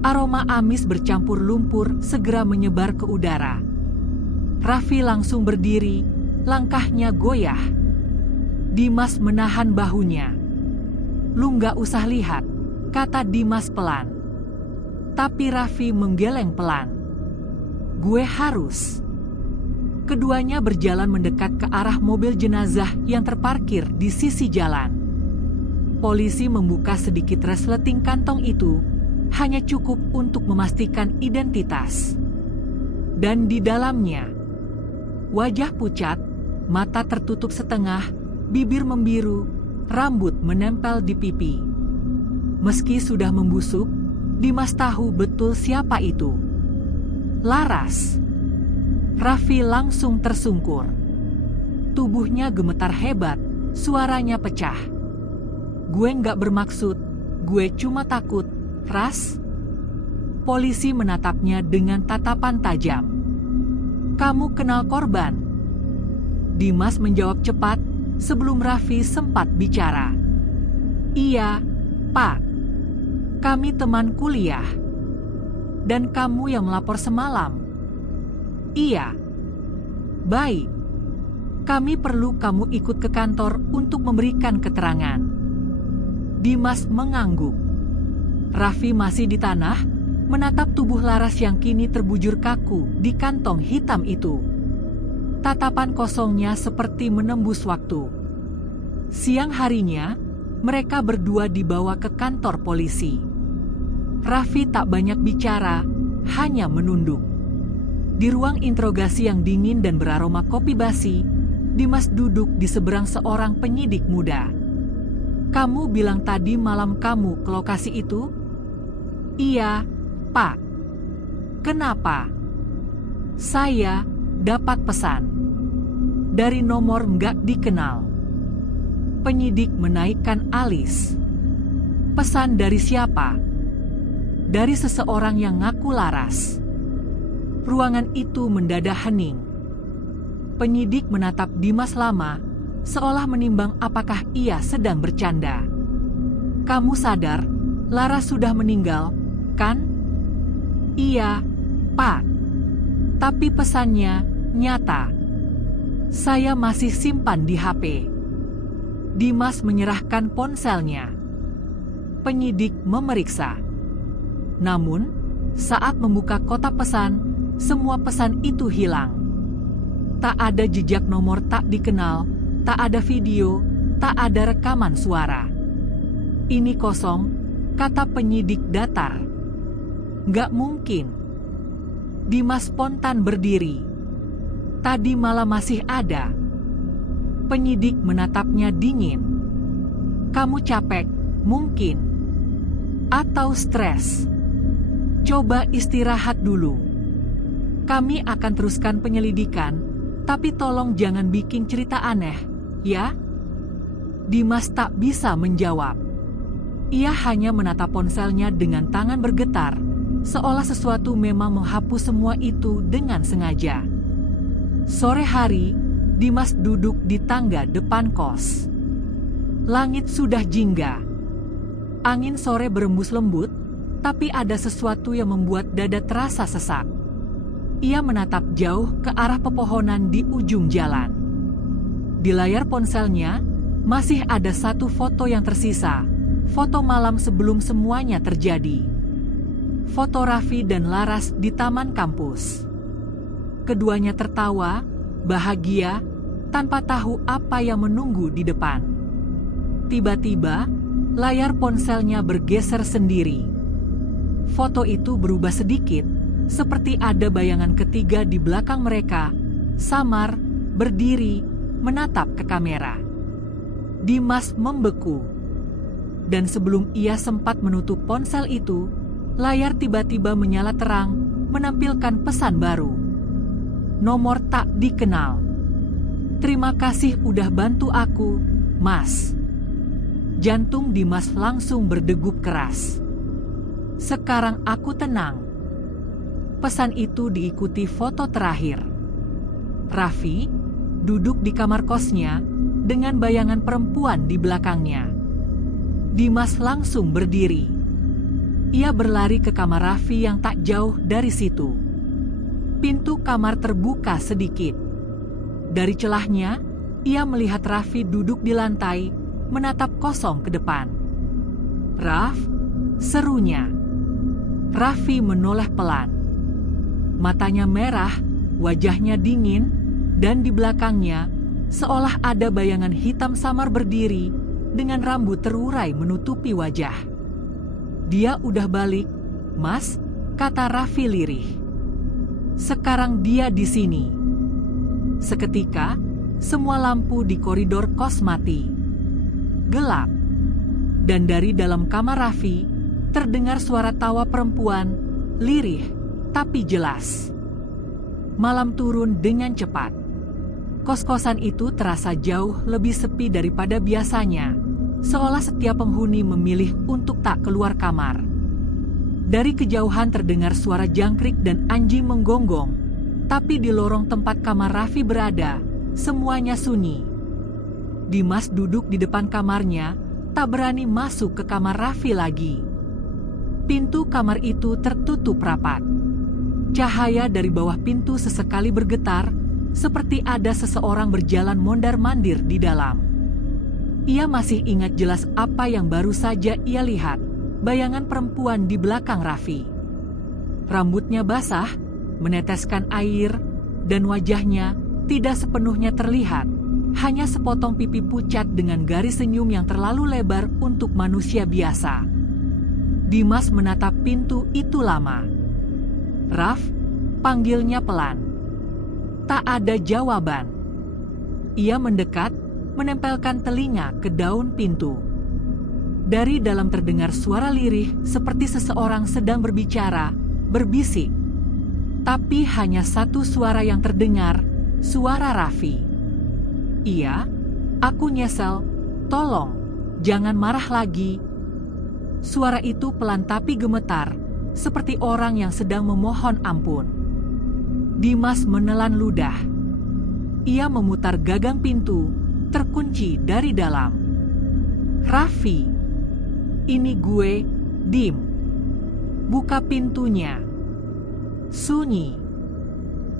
Aroma amis bercampur lumpur segera menyebar ke udara. Raffi langsung berdiri, langkahnya goyah. Dimas menahan bahunya. "Lu nggak usah lihat," kata Dimas pelan. Tapi Raffi menggeleng pelan. "Gue harus." Keduanya berjalan mendekat ke arah mobil jenazah yang terparkir di sisi jalan. Polisi membuka sedikit resleting kantong itu, hanya cukup untuk memastikan identitas. Dan di dalamnya, wajah pucat, mata tertutup setengah, bibir membiru, rambut menempel di pipi. Meski sudah membusuk, Dimas tahu betul siapa itu. Laras. Raffi langsung tersungkur. Tubuhnya gemetar hebat, suaranya pecah. "Gue nggak bermaksud, gue cuma takut, Ras." Polisi menatapnya dengan tatapan tajam. "Kamu kenal korban?" Dimas menjawab cepat sebelum Raffi sempat bicara. "Iya, Pak. Kami teman kuliah." "Dan kamu yang melapor semalam?" "Iya." "Baik. Kami perlu kamu ikut ke kantor untuk memberikan keterangan." Dimas mengangguk. Raffi masih di tanah, menatap tubuh Laras yang kini terbujur kaku di kantong hitam itu. Tatapan kosongnya seperti menembus waktu. Siang harinya, mereka berdua dibawa ke kantor polisi. Raffi tak banyak bicara, hanya menunduk. Di ruang interogasi yang dingin dan beraroma kopi basi, Dimas duduk di seberang seorang penyidik muda. "Kamu bilang tadi malam kamu ke lokasi itu?" "Iya, Pak." "Kenapa?" "Saya dapat pesan dari nomor nggak dikenal." Penyidik menaikkan alis. "Pesan dari siapa?" "Dari seseorang yang ngaku Laras." Ruangan itu mendadak hening. Penyidik menatap Dimas lama, seolah menimbang apakah ia sedang bercanda. "Kamu sadar, Laras sudah meninggal, kan?" "Iya, Pak. Tapi pesannya nyata. Saya masih simpan di HP." Dimas menyerahkan ponselnya. Penyidik memeriksa. Namun, saat membuka kotak pesan, semua pesan itu hilang. Tak ada jejak nomor tak dikenal, tak ada video, tak ada rekaman suara. "Ini kosong," kata penyidik datar. "Nggak mungkin." Dimas spontan berdiri. "Tadi malah masih ada." Penyidik menatapnya dingin. Kamu capek, mungkin. Atau stres. Coba istirahat dulu. Kami akan teruskan penyelidikan, tapi tolong jangan bikin cerita aneh, ya? Dimas tak bisa menjawab. Ia hanya menatap ponselnya dengan tangan bergetar, seolah sesuatu memang menghapus semua itu dengan sengaja. Sore hari, Dimas duduk di tangga depan kos. Langit sudah jingga. Angin sore berembus lembut, tapi ada sesuatu yang membuat dada terasa sesak. Ia menatap jauh ke arah pepohonan di ujung jalan. Di layar ponselnya, masih ada satu foto yang tersisa, foto malam sebelum semuanya terjadi. Foto Raffi dan Laras di taman kampus. Keduanya tertawa, bahagia, tanpa tahu apa yang menunggu di depan. Tiba-tiba, layar ponselnya bergeser sendiri. Foto itu berubah sedikit, seperti ada bayangan ketiga di belakang mereka, samar, berdiri, menatap ke kamera. Dimas membeku. Dan sebelum ia sempat menutup ponsel itu, layar tiba-tiba menyala terang, menampilkan pesan baru. Nomor tak dikenal. Terima kasih udah bantu aku, Mas. Jantung Dimas langsung berdegup keras. Sekarang aku tenang. Pesan itu diikuti foto terakhir. Raffi duduk di kamar kosnya dengan bayangan perempuan di belakangnya. Dimas langsung berdiri. Ia berlari ke kamar Raffi yang tak jauh dari situ. Pintu kamar terbuka sedikit. Dari celahnya, ia melihat Raffi duduk di lantai, menatap kosong ke depan. "Raff," serunya. Raffi menoleh pelan. Matanya merah, wajahnya dingin, dan di belakangnya, seolah ada bayangan hitam samar berdiri, dengan rambut terurai menutupi wajah. "Dia udah balik, Mas," kata Raffi lirih. "Sekarang dia di sini." Seketika, semua lampu di koridor kos mati. Gelap. Dan dari dalam kamar Raffi, terdengar suara tawa perempuan, lirih, tapi jelas. Malam turun dengan cepat. Kos-kosan itu terasa jauh lebih sepi daripada biasanya, seolah setiap penghuni memilih untuk tak keluar kamar. Dari kejauhan terdengar suara jangkrik dan anjing menggonggong, tapi di lorong tempat kamar Raffi berada, semuanya sunyi. Dimas duduk di depan kamarnya, tak berani masuk ke kamar Raffi lagi. Pintu kamar itu tertutup rapat. Cahaya dari bawah pintu sesekali bergetar, seperti ada seseorang berjalan mondar-mandir di dalam. Ia masih ingat jelas apa yang baru saja ia lihat, bayangan perempuan di belakang Raffi. Rambutnya basah, meneteskan air, dan wajahnya tidak sepenuhnya terlihat, hanya sepotong pipi pucat dengan garis senyum yang terlalu lebar untuk manusia biasa. Dimas menatap pintu itu lama. "Raff," panggilnya pelan. Tak ada jawaban. Ia mendekat, menempelkan telinga ke daun pintu. Dari dalam terdengar suara lirih seperti seseorang sedang berbicara, berbisik. Tapi hanya satu suara yang terdengar, suara Raffi. "Iya, aku nyesel, tolong, jangan marah lagi." Suara itu pelan tapi gemetar, seperti orang yang sedang memohon ampun. Dimas menelan ludah. Ia memutar gagang pintu, terkunci dari dalam. "Raffi, ini gue, Dim. Buka pintunya." Sunyi.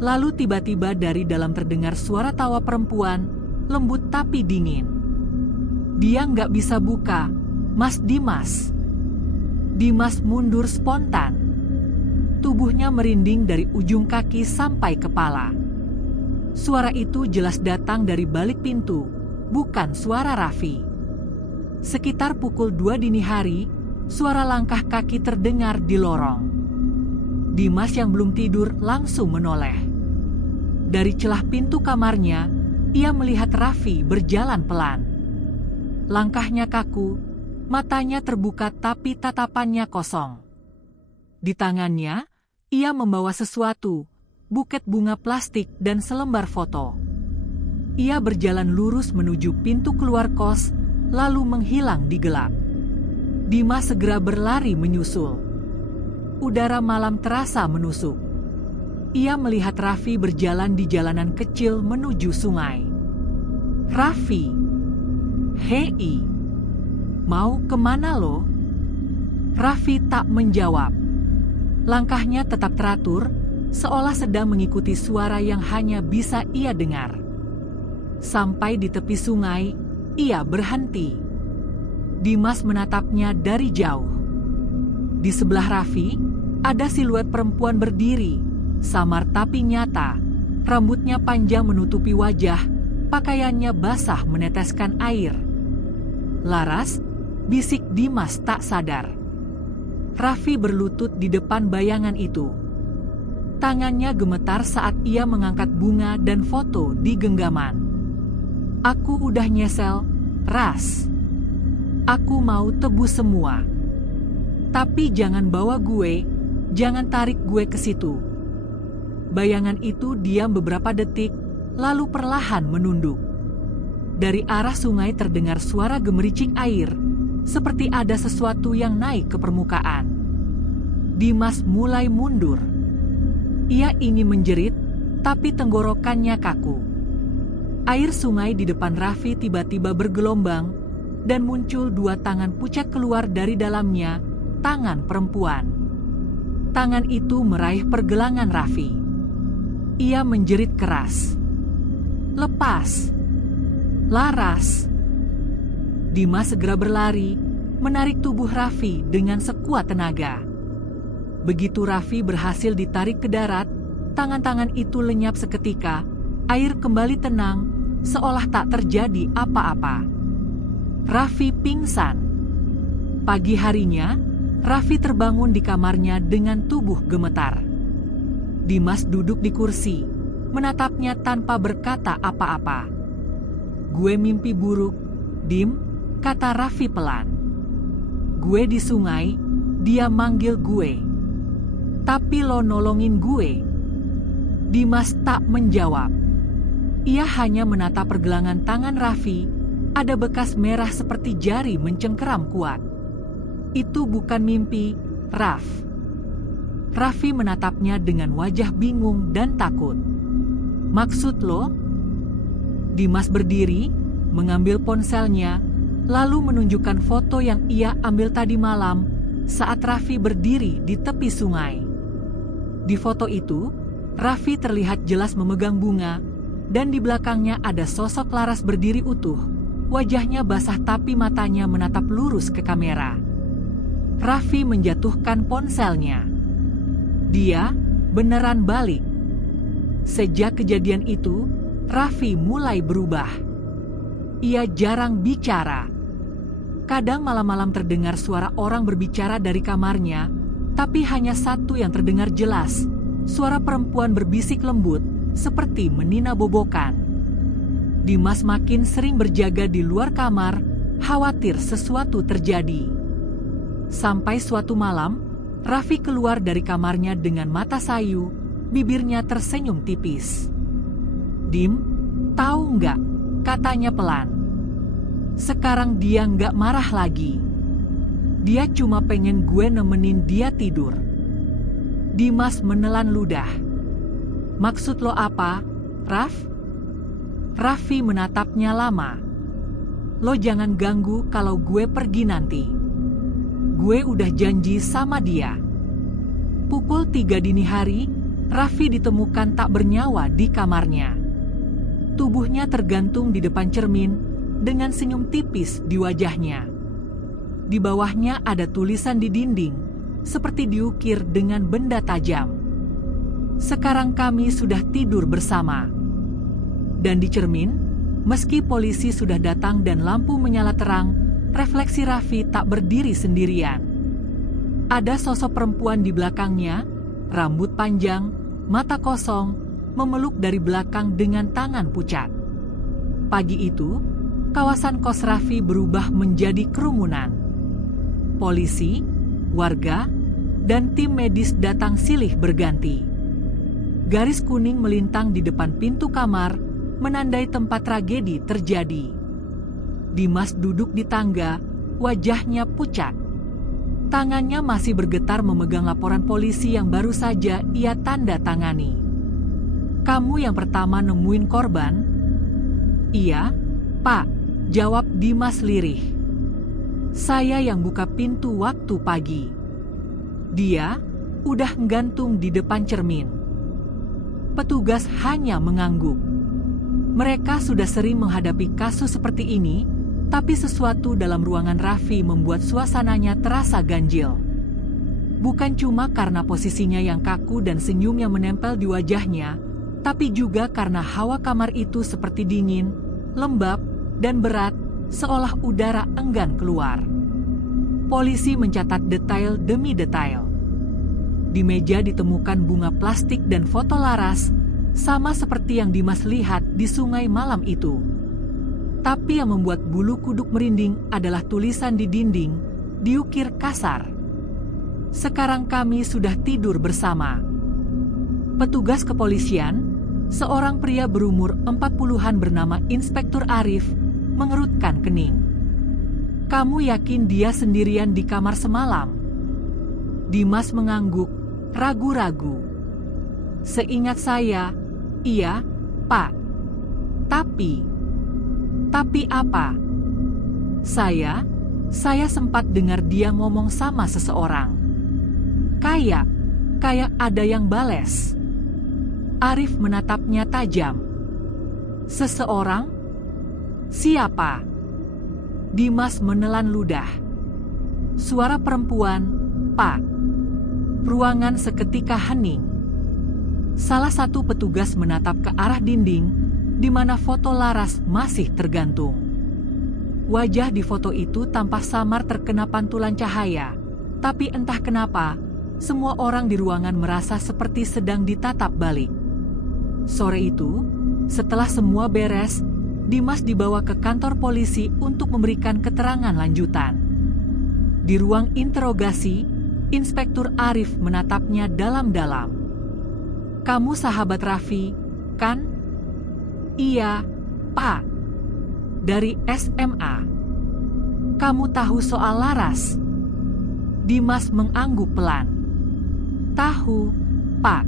Lalu tiba-tiba dari dalam terdengar suara tawa perempuan, lembut tapi dingin. "Dia nggak bisa buka, Mas Dimas." Dimas mundur spontan. Tubuhnya merinding dari ujung kaki sampai kepala. Suara itu jelas datang dari balik pintu, bukan suara Raffi. Sekitar pukul 2 dini hari, suara langkah kaki terdengar di lorong. Dimas yang belum tidur langsung menoleh. Dari celah pintu kamarnya, ia melihat Raffi berjalan pelan. Langkahnya kaku, matanya terbuka tapi tatapannya kosong. Di tangannya, ia membawa sesuatu, buket bunga plastik dan selembar foto. Ia berjalan lurus menuju pintu keluar kos, lalu menghilang di gelap. Dimas segera berlari menyusul. Udara malam terasa menusuk. Ia melihat Raffi berjalan di jalanan kecil menuju sungai. Raffi, hei, mau kemana lo? Raffi tak menjawab. Langkahnya tetap teratur, seolah sedang mengikuti suara yang hanya bisa ia dengar. Sampai di tepi sungai, ia berhenti. Dimas menatapnya dari jauh. Di sebelah Raffi, ada siluet perempuan berdiri, samar tapi nyata. Rambutnya panjang menutupi wajah, pakaiannya basah meneteskan air. Laras, bisik Dimas tak sadar. Raffi berlutut di depan bayangan itu. Tangannya gemetar saat ia mengangkat bunga dan foto di genggaman. Aku udah nyesel, Ras. Aku mau tebus semua. Tapi jangan bawa gue, jangan tarik gue ke situ. Bayangan itu diam beberapa detik, lalu perlahan menunduk. Dari arah sungai terdengar suara gemericik air, seperti ada sesuatu yang naik ke permukaan. Dimas mulai mundur. Ia ingin menjerit, tapi tenggorokannya kaku. Air sungai di depan Raffi tiba-tiba bergelombang, dan muncul dua tangan pucat keluar dari dalamnya, tangan perempuan. Tangan itu meraih pergelangan Raffi. Ia menjerit keras. Lepas! Laras! Dimas segera berlari, menarik tubuh Raffi dengan sekuat tenaga. Begitu Raffi berhasil ditarik ke darat, tangan-tangan itu lenyap seketika, air kembali tenang, seolah tak terjadi apa-apa. Raffi pingsan. Pagi harinya, Raffi terbangun di kamarnya dengan tubuh gemetar. Dimas duduk di kursi, menatapnya tanpa berkata apa-apa. Gue mimpi buruk, Dim, kata Raffi pelan. Gue di sungai, dia manggil gue. Tapi lo nolongin gue. Dimas tak menjawab. Ia hanya menatap pergelangan tangan Raffi, ada bekas merah seperti jari mencengkeram kuat. Itu bukan mimpi, Raff. Raffi menatapnya dengan wajah bingung dan takut. Maksud lo? Dimas berdiri, mengambil ponselnya, lalu menunjukkan foto yang ia ambil tadi malam saat Raffi berdiri di tepi sungai. Di foto itu, Raffi terlihat jelas memegang bunga, dan di belakangnya ada sosok Laras berdiri utuh. Wajahnya basah tapi matanya menatap lurus ke kamera. Raffi menjatuhkan ponselnya. Dia beneran balik. Sejak kejadian itu, Raffi mulai berubah. Ia jarang bicara. Kadang malam-malam terdengar suara orang berbicara dari kamarnya, tapi hanya satu yang terdengar jelas, suara perempuan berbisik lembut, seperti menina bobokan. Dimas makin sering berjaga di luar kamar, khawatir sesuatu terjadi. Sampai suatu malam, Raffi keluar dari kamarnya dengan mata sayu, bibirnya tersenyum tipis. Dim, tahu nggak? Katanya pelan. Sekarang dia nggak marah lagi. Dia cuma pengen gue nemenin dia tidur. Dimas menelan ludah. Maksud lo apa, Raff? Raffi menatapnya lama. Lo jangan ganggu kalau gue pergi nanti. Gue udah janji sama dia. Pukul 3 dini hari, Raffi ditemukan tak bernyawa di kamarnya. Tubuhnya tergantung di depan cermin dengan senyum tipis di wajahnya. Di bawahnya ada tulisan di dinding, seperti diukir dengan benda tajam. Sekarang kami sudah tidur bersama. Dan di cermin, meski polisi sudah datang dan lampu menyala terang, refleksi Raffi tak berdiri sendirian. Ada sosok perempuan di belakangnya, rambut panjang, mata kosong, memeluk dari belakang dengan tangan pucat. Pagi itu, kawasan kos Raffi berubah menjadi kerumunan. Polisi, warga, dan tim medis datang silih berganti. Garis kuning melintang di depan pintu kamar, menandai tempat tragedi terjadi. Dimas duduk di tangga, wajahnya pucat. Tangannya masih bergetar memegang laporan polisi yang baru saja ia tanda tangani. "Kamu yang pertama nemuin korban?" "Iya, Pak," jawab Dimas lirih. "Saya yang buka pintu waktu pagi." Dia udah nggantung di depan cermin. Petugas hanya mengangguk. Mereka sudah sering menghadapi kasus seperti ini, tapi sesuatu dalam ruangan Raffi membuat suasananya terasa ganjil. Bukan cuma karena posisinya yang kaku dan senyum yang menempel di wajahnya, tapi juga karena hawa kamar itu seperti dingin, lembab, dan berat, seolah udara enggan keluar. Polisi mencatat detail demi detail. Di meja ditemukan bunga plastik dan foto Laras, sama seperti yang Dimas lihat di sungai malam itu. Tapi yang membuat bulu kuduk merinding adalah tulisan di dinding, diukir kasar. "Sekarang kami sudah tidur bersama." Petugas kepolisian, seorang pria berumur 40-an bernama Inspektur Arif, mengerutkan kening. "Kamu yakin dia sendirian di kamar semalam?" Dimas mengangguk, ragu-ragu. "Seingat saya, iya, Pak. Tapi apa? Saya sempat dengar dia ngomong sama seseorang. Kayak ada yang bales." Arif menatapnya tajam. "Seseorang? Siapa?" Dimas menelan ludah. "Suara perempuan, Pak." Ruangan seketika hening. Salah satu petugas menatap ke arah dinding, di mana foto Laras masih tergantung. Wajah di foto itu tampak samar terkena pantulan cahaya, tapi entah kenapa, semua orang di ruangan merasa seperti sedang ditatap balik. Sore itu, setelah semua beres, Dimas dibawa ke kantor polisi untuk memberikan keterangan lanjutan. Di ruang interogasi, Inspektur Arif menatapnya dalam-dalam. "Kamu sahabat Raffi, kan?" "Iya, Pak. Dari SMA." "Kamu tahu soal Laras?" Dimas mengangguk pelan. "Tahu, Pak.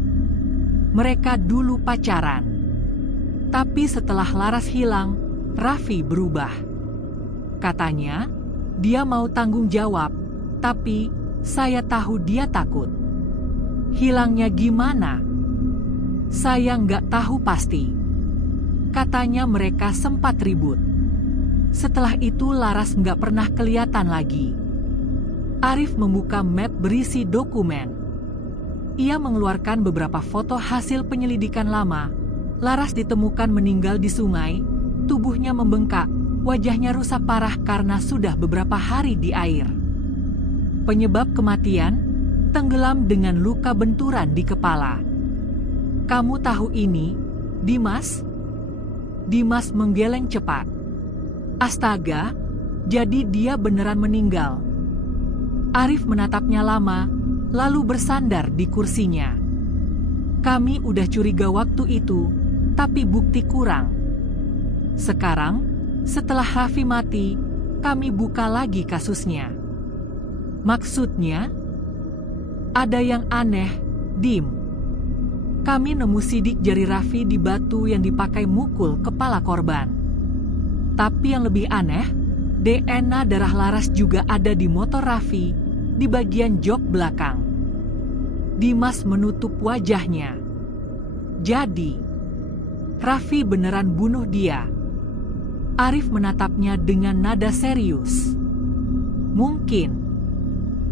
Mereka dulu pacaran. Tapi setelah Laras hilang, Raffi berubah. Katanya, dia mau tanggung jawab, tapi saya tahu dia takut." "Hilangnya gimana?" "Saya nggak tahu pasti. Katanya mereka sempat ribut. Setelah itu Laras nggak pernah kelihatan lagi." Arif membuka map berisi dokumen. Ia mengeluarkan beberapa foto hasil penyelidikan lama. Laras ditemukan meninggal di sungai, tubuhnya membengkak, wajahnya rusak parah karena sudah beberapa hari di air. Penyebab kematian, tenggelam dengan luka benturan di kepala. "Kamu tahu ini, Dimas?" Dimas menggeleng cepat. "Astaga, jadi dia beneran meninggal." Arif menatapnya lama, lalu bersandar di kursinya. "Kami udah curiga waktu itu, tapi bukti kurang. Sekarang, setelah Raffi mati, kami buka lagi kasusnya." "Maksudnya?" "Ada yang aneh, Dim. Kami nemu sidik jari Raffi di batu yang dipakai mukul kepala korban. Tapi yang lebih aneh, DNA darah Laras juga ada di motor Raffi, di bagian jok belakang." Dimas menutup wajahnya. "Jadi, Raffi beneran bunuh dia?" Arif menatapnya dengan nada serius. "Mungkin.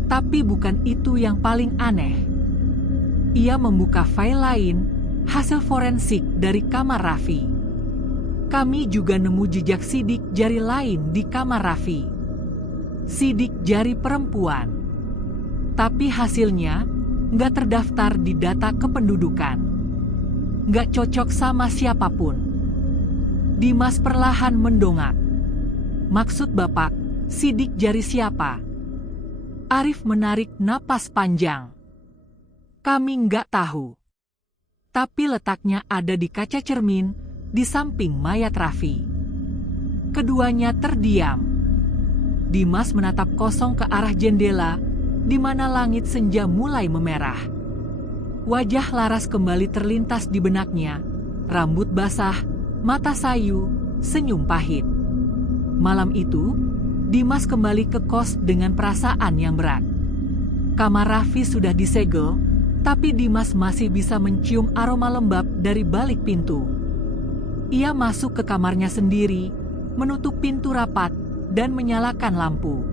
Tapi bukan itu yang paling aneh." Ia membuka file lain, hasil forensik dari kamar Raffi. "Kami juga nemu jejak sidik jari lain di kamar Raffi. Sidik jari perempuan. Tapi hasilnya nggak terdaftar di data kependudukan. Nggak cocok sama siapapun." Dimas perlahan mendongak. Maksud Bapak, sidik jari siapa? Arif menarik napas panjang. Kami nggak tahu. Tapi letaknya ada di kaca cermin, di samping mayat Raffi. Keduanya terdiam. Dimas menatap kosong ke arah jendela, di mana langit senja mulai memerah. Wajah Laras kembali terlintas di benaknya, rambut basah, mata sayu, senyum pahit. Malam itu, Dimas kembali ke kos dengan perasaan yang berat. Kamar Raffi sudah disegel, tapi Dimas masih bisa mencium aroma lembab dari balik pintu. Ia masuk ke kamarnya sendiri, menutup pintu rapat, dan menyalakan lampu.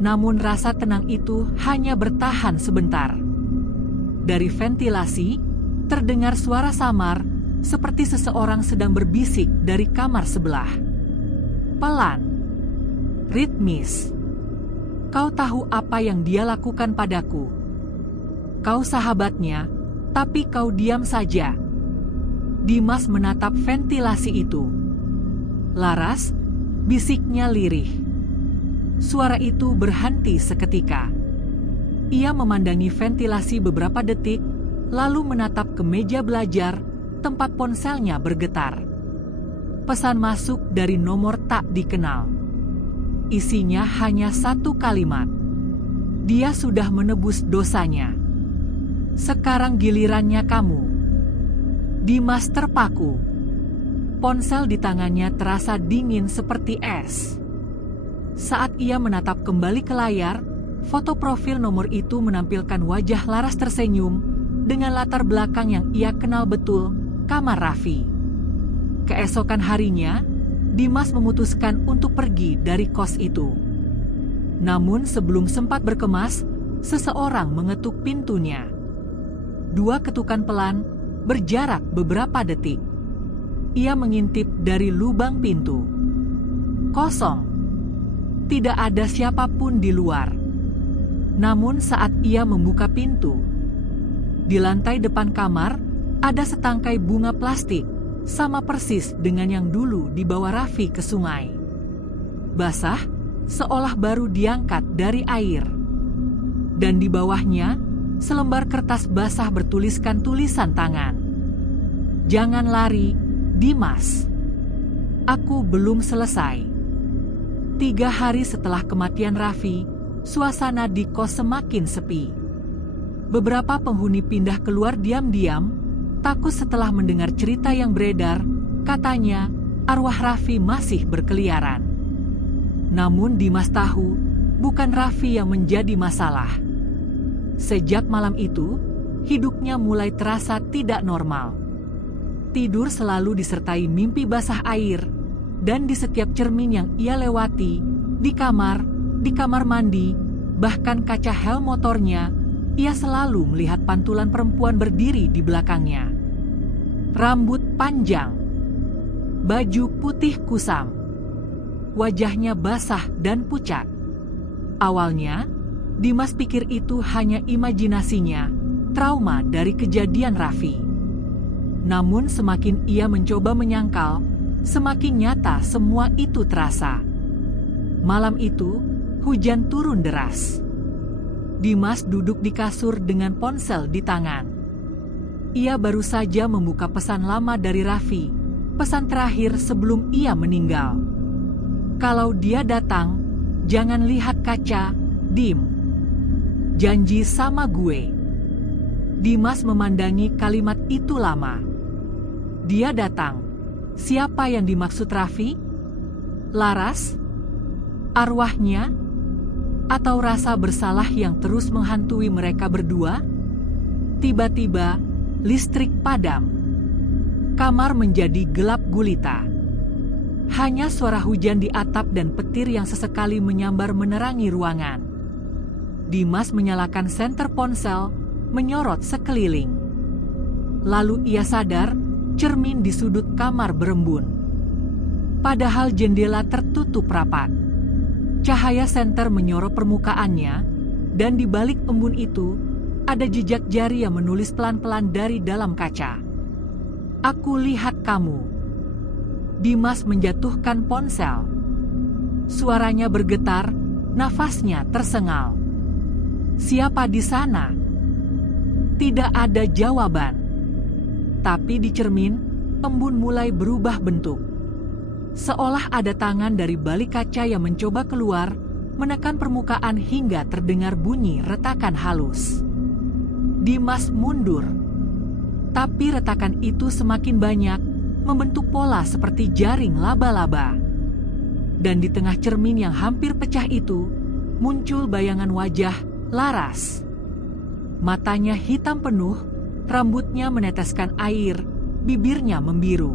Namun rasa tenang itu hanya bertahan sebentar. Dari ventilasi, terdengar suara samar, seperti seseorang sedang berbisik dari kamar sebelah. Pelan, ritmis. Kau tahu apa yang dia lakukan padaku. Kau sahabatnya, tapi kau diam saja. Dimas menatap ventilasi itu. Laras, bisiknya lirih. Suara itu berhenti seketika. Ia memandangi ventilasi beberapa detik, lalu menatap ke meja belajar, tempat ponselnya bergetar. Pesan masuk dari nomor tak dikenal. Isinya hanya satu kalimat. Dia sudah menebus dosanya. Sekarang gilirannya kamu. Dimas terpaku. Ponsel di tangannya terasa dingin seperti es. Saat ia menatap kembali ke layar, foto profil nomor itu menampilkan wajah Laras tersenyum dengan latar belakang yang ia kenal betul, kamar Raffi. Keesokan harinya, Dimas memutuskan untuk pergi dari kos itu. Namun sebelum sempat berkemas, seseorang mengetuk pintunya. 2 ketukan pelan, berjarak beberapa detik. Ia mengintip dari lubang pintu. Kosong. Tidak ada siapapun di luar. Namun saat ia membuka pintu, di lantai depan kamar ada setangkai bunga plastik, sama persis dengan yang dulu dibawa Raffi ke sungai. Basah, seolah baru diangkat dari air. Dan di bawahnya, selembar kertas basah bertuliskan tulisan tangan. Jangan lari, Dimas. Aku belum selesai. 3 hari setelah kematian Raffi, suasana di kos semakin sepi. Beberapa penghuni pindah keluar diam-diam, takut setelah mendengar cerita yang beredar, katanya arwah Raffi masih berkeliaran. Namun Dimas tahu, bukan Raffi yang menjadi masalah. Sejak malam itu, hidupnya mulai terasa tidak normal. Tidur selalu disertai mimpi basah air, dan di setiap cermin yang ia lewati, di kamar mandi, bahkan kaca helm motornya, ia selalu melihat pantulan perempuan berdiri di belakangnya. Rambut panjang, baju putih kusam, wajahnya basah dan pucat. Awalnya, Dimas pikir itu hanya imajinasinya, trauma dari kejadian Raffi. Namun semakin ia mencoba menyangkal, semakin nyata semua itu terasa. Malam itu, hujan turun deras. Dimas duduk di kasur dengan ponsel di tangan. Ia baru saja membuka pesan lama dari Raffi, pesan terakhir sebelum ia meninggal. Kalau dia datang, jangan lihat kaca, Dim. Janji sama gue. Dimas memandangi kalimat itu lama. Dia datang. Siapa yang dimaksud Raffi? Laras? Arwahnya? Atau rasa bersalah yang terus menghantui mereka berdua? Tiba-tiba, listrik padam. Kamar menjadi gelap gulita. Hanya suara hujan di atap dan petir yang sesekali menyambar menerangi ruangan. Dimas menyalakan senter ponsel, menyorot sekeliling. Lalu ia sadar, cermin di sudut kamar berembun. Padahal jendela tertutup rapat. Cahaya senter menyorot permukaannya, dan di balik embun itu, ada jejak jari yang menulis pelan-pelan dari dalam kaca. Aku lihat kamu. Dimas menjatuhkan ponsel. Suaranya bergetar, nafasnya tersengal. Siapa di sana? Tidak ada jawaban. Tapi di cermin, embun mulai berubah bentuk. Seolah ada tangan dari balik kaca yang mencoba keluar, menekan permukaan hingga terdengar bunyi retakan halus. Dimas mundur. Tapi retakan itu semakin banyak, membentuk pola seperti jaring laba-laba. Dan di tengah cermin yang hampir pecah itu, muncul bayangan wajah Laras. Matanya hitam penuh, rambutnya meneteskan air, bibirnya membiru.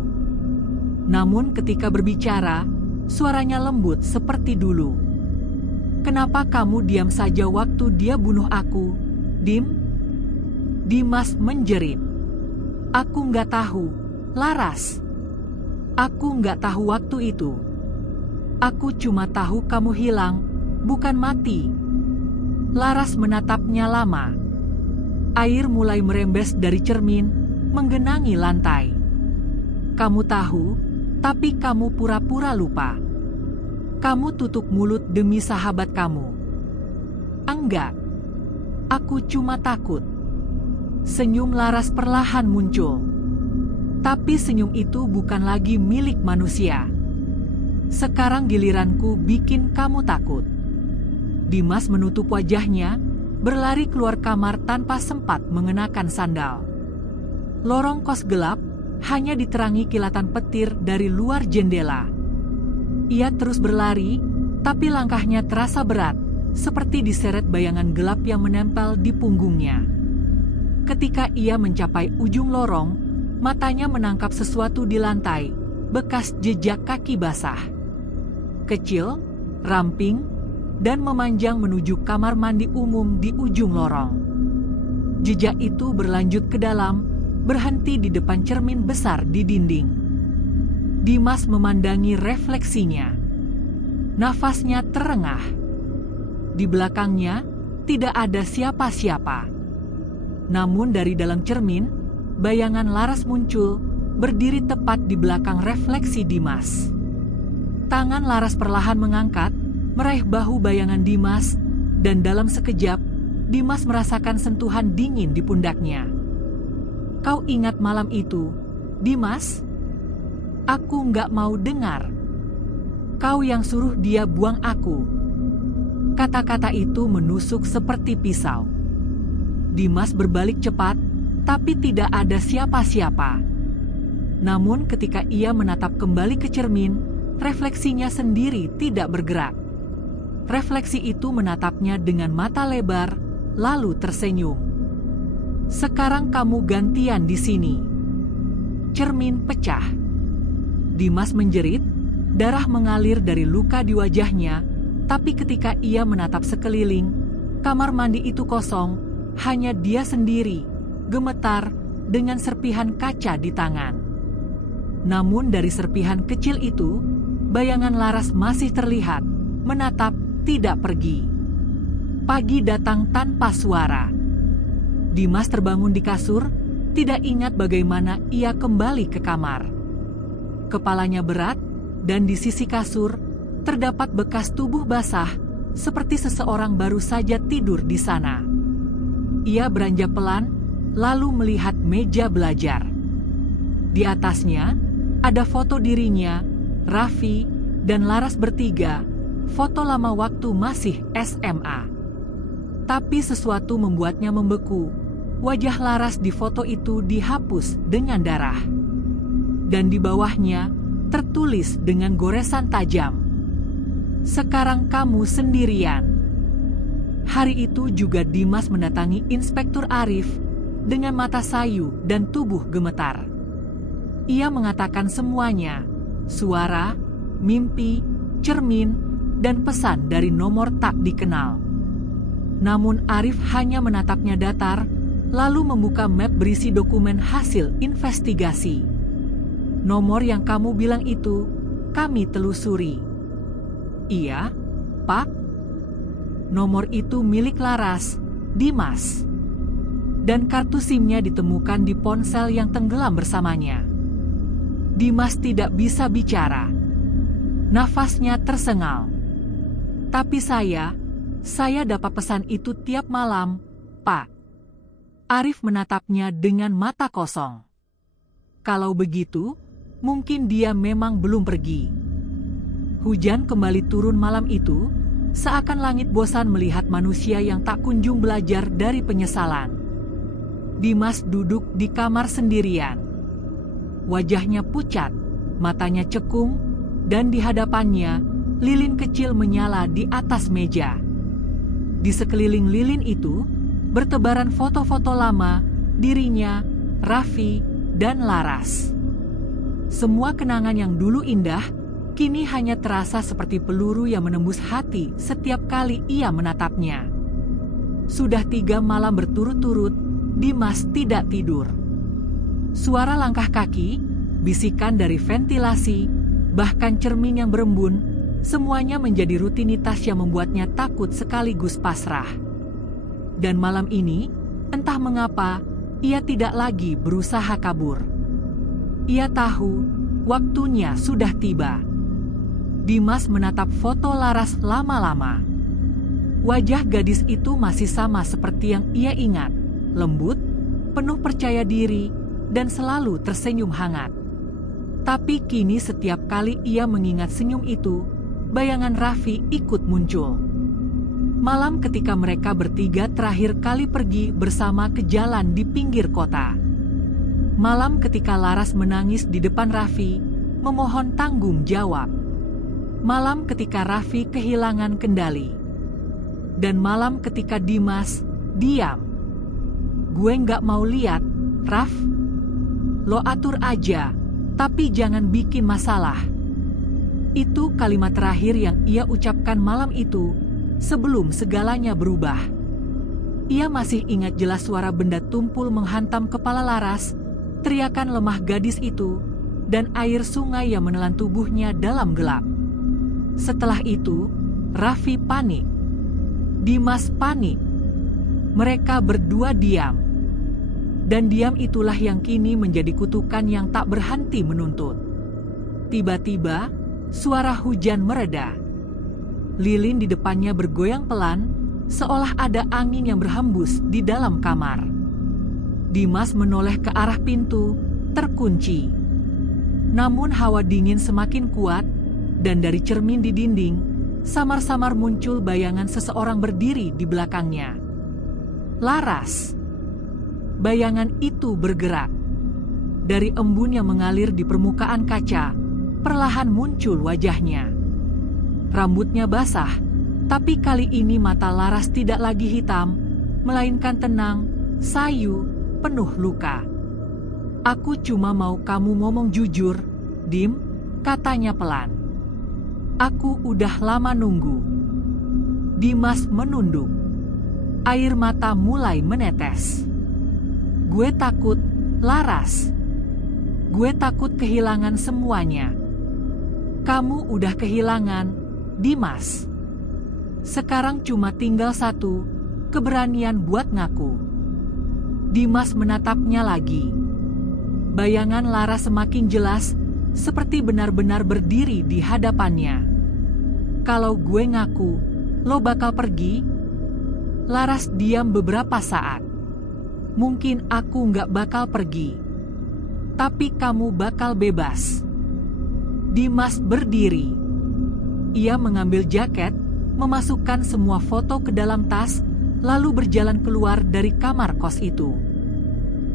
Namun ketika berbicara, suaranya lembut seperti dulu. "Kenapa kamu diam saja waktu dia bunuh aku, Dim?" Dimas menjerit. "Aku nggak tahu, Laras. Aku nggak tahu waktu itu. Aku cuma tahu kamu hilang, bukan mati." Laras menatapnya lama. Air mulai merembes dari cermin, menggenangi lantai. "Kamu tahu, tapi kamu pura-pura lupa. Kamu tutup mulut demi sahabat kamu." "Enggak, aku cuma takut." Senyum Laras perlahan muncul. Tapi senyum itu bukan lagi milik manusia. "Sekarang giliranku bikin kamu takut." Dimas menutup wajahnya, berlari keluar kamar tanpa sempat mengenakan sandal. Lorong kos gelap, hanya diterangi kilatan petir dari luar jendela. Ia terus berlari, tapi langkahnya terasa berat, seperti diseret bayangan gelap yang menempel di punggungnya. Ketika ia mencapai ujung lorong, matanya menangkap sesuatu di lantai, bekas jejak kaki basah. Kecil, ramping, dan memanjang menuju kamar mandi umum di ujung lorong. Jejak itu berlanjut ke dalam, berhenti di depan cermin besar di dinding. Dimas memandangi refleksinya. Nafasnya terengah. Di belakangnya, tidak ada siapa-siapa. Namun dari dalam cermin, bayangan Laras muncul, berdiri tepat di belakang refleksi Dimas. Tangan Laras perlahan mengangkat, meraih bahu bayangan Dimas, dan dalam sekejap, Dimas merasakan sentuhan dingin di pundaknya. "Kau ingat malam itu, Dimas? Aku nggak mau dengar. Kau yang suruh dia buang aku." Kata-kata itu menusuk seperti pisau. Dimas berbalik cepat, tapi tidak ada siapa-siapa. Namun ketika ia menatap kembali ke cermin, refleksinya sendiri tidak bergerak. Refleksi itu menatapnya dengan mata lebar, lalu tersenyum. "Sekarang kamu gantian di sini." Cermin pecah. Dimas menjerit, darah mengalir dari luka di wajahnya, tapi ketika ia menatap sekeliling, kamar mandi itu kosong, hanya dia sendiri, gemetar, dengan serpihan kaca di tangan. Namun dari serpihan kecil itu, bayangan Laras masih terlihat, menatap, tidak pergi. Pagi datang tanpa suara. Dimas terbangun di kasur, tidak ingat bagaimana ia kembali ke kamar. Kepalanya berat, dan di sisi kasur, terdapat bekas tubuh basah, seperti seseorang baru saja tidur di sana. Ia beranjak pelan, lalu melihat meja belajar. Di atasnya, ada foto dirinya, Raffi, dan Laras bertiga, foto lama waktu masih SMA. Tapi sesuatu membuatnya membeku. Wajah Laras di foto itu dihapus dengan darah. Dan di bawahnya, tertulis dengan goresan tajam, "Sekarang kamu sendirian." Hari itu juga Dimas mendatangi Inspektur Arif dengan mata sayu dan tubuh gemetar. Ia mengatakan semuanya, suara, mimpi, cermin, dan pesan dari nomor tak dikenal. Namun Arif hanya menatapnya datar, lalu membuka map berisi dokumen hasil investigasi. "Nomor yang kamu bilang itu, kami telusuri." "Iya, Pak. Nomor itu milik Laras, Dimas. Dan kartu SIM-nya ditemukan di ponsel yang tenggelam bersamanya." Dimas tidak bisa bicara. Nafasnya tersengal. Tapi saya dapat pesan itu tiap malam, Pak. Arif menatapnya dengan mata kosong. Kalau begitu, mungkin dia memang belum pergi. Hujan kembali turun malam itu, seakan langit bosan melihat manusia yang tak kunjung belajar dari penyesalan. Dimas duduk di kamar sendirian. Wajahnya pucat, matanya cekung, dan di hadapannya, lilin kecil menyala di atas meja. Di sekeliling lilin itu, bertebaran foto-foto lama, dirinya, Raffi, dan Laras. Semua kenangan yang dulu indah, kini hanya terasa seperti peluru yang menembus hati setiap kali ia menatapnya. Sudah 3 malam berturut-turut, Dimas tidak tidur. Suara langkah kaki, bisikan dari ventilasi, bahkan cermin yang berembun, semuanya menjadi rutinitas yang membuatnya takut sekaligus pasrah. Dan malam ini, entah mengapa, ia tidak lagi berusaha kabur. Ia tahu, waktunya sudah tiba. Dimas menatap foto Laras lama-lama. Wajah gadis itu masih sama seperti yang ia ingat, lembut, penuh percaya diri, dan selalu tersenyum hangat. Tapi kini setiap kali ia mengingat senyum itu, bayangan Raffi ikut muncul. Malam ketika mereka bertiga terakhir kali pergi bersama ke jalan di pinggir kota. Malam ketika Laras menangis di depan Raffi, memohon tanggung jawab. Malam ketika Raffi kehilangan kendali. Dan malam ketika Dimas diam. Gue nggak mau lihat, Raf. Lo atur aja, tapi jangan bikin masalah. Itu kalimat terakhir yang ia ucapkan malam itu, sebelum segalanya berubah. Ia masih ingat jelas suara benda tumpul menghantam kepala Laras, teriakan lemah gadis itu, dan air sungai yang menelan tubuhnya dalam gelap. Setelah itu, Raffi panik. Dimas panik. Mereka berdua diam. Dan diam itulah yang kini menjadi kutukan yang tak berhenti menuntut. Tiba-tiba, suara hujan mereda. Lilin di depannya bergoyang pelan, seolah ada angin yang berhembus di dalam kamar. Dimas menoleh ke arah pintu, terkunci. Namun hawa dingin semakin kuat, dan dari cermin di dinding, samar-samar muncul bayangan seseorang berdiri di belakangnya. Laras. Bayangan itu bergerak. Dari embun yang mengalir di permukaan kaca, perlahan muncul wajahnya. Rambutnya basah, tapi kali ini mata Laras tidak lagi hitam, melainkan tenang, sayu, penuh luka. Aku cuma mau kamu ngomong jujur, Dim, katanya pelan. Aku udah lama nunggu. Dimas menunduk. Air mata mulai menetes. Gue takut, Laras. Gue takut kehilangan semuanya. Kamu udah kehilangan, Dimas. Sekarang cuma tinggal satu, keberanian buat ngaku. Dimas menatapnya lagi. Bayangan Laras semakin jelas, seperti benar-benar berdiri di hadapannya. Kalau gue ngaku, lo bakal pergi? Laras diam beberapa saat. Mungkin aku nggak bakal pergi. Tapi kamu bakal bebas. Dimas berdiri. Ia mengambil jaket, memasukkan semua foto ke dalam tas, lalu berjalan keluar dari kamar kos itu.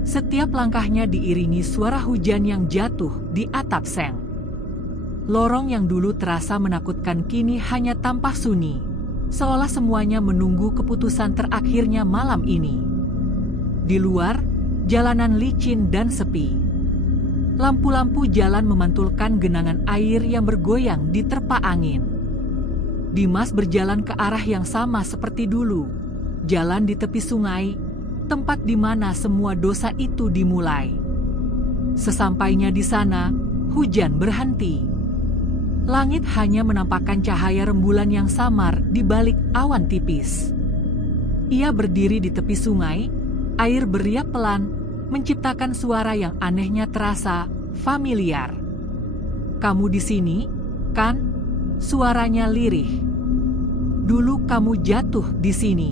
Setiap langkahnya diiringi suara hujan yang jatuh di atap seng. Lorong yang dulu terasa menakutkan kini hanya tampak sunyi, seolah semuanya menunggu keputusan terakhirnya malam ini. Di luar, jalanan licin dan sepi. Lampu-lampu jalan memantulkan genangan air yang bergoyang di terpa angin. Dimas berjalan ke arah yang sama seperti dulu, jalan di tepi sungai, tempat di mana semua dosa itu dimulai. Sesampainya di sana, hujan berhenti. Langit hanya menampakkan cahaya rembulan yang samar di balik awan tipis. Ia berdiri di tepi sungai, air beriak pelan, menciptakan suara yang anehnya terasa familiar. Kamu di sini, kan? Suaranya lirih. Dulu kamu jatuh di sini.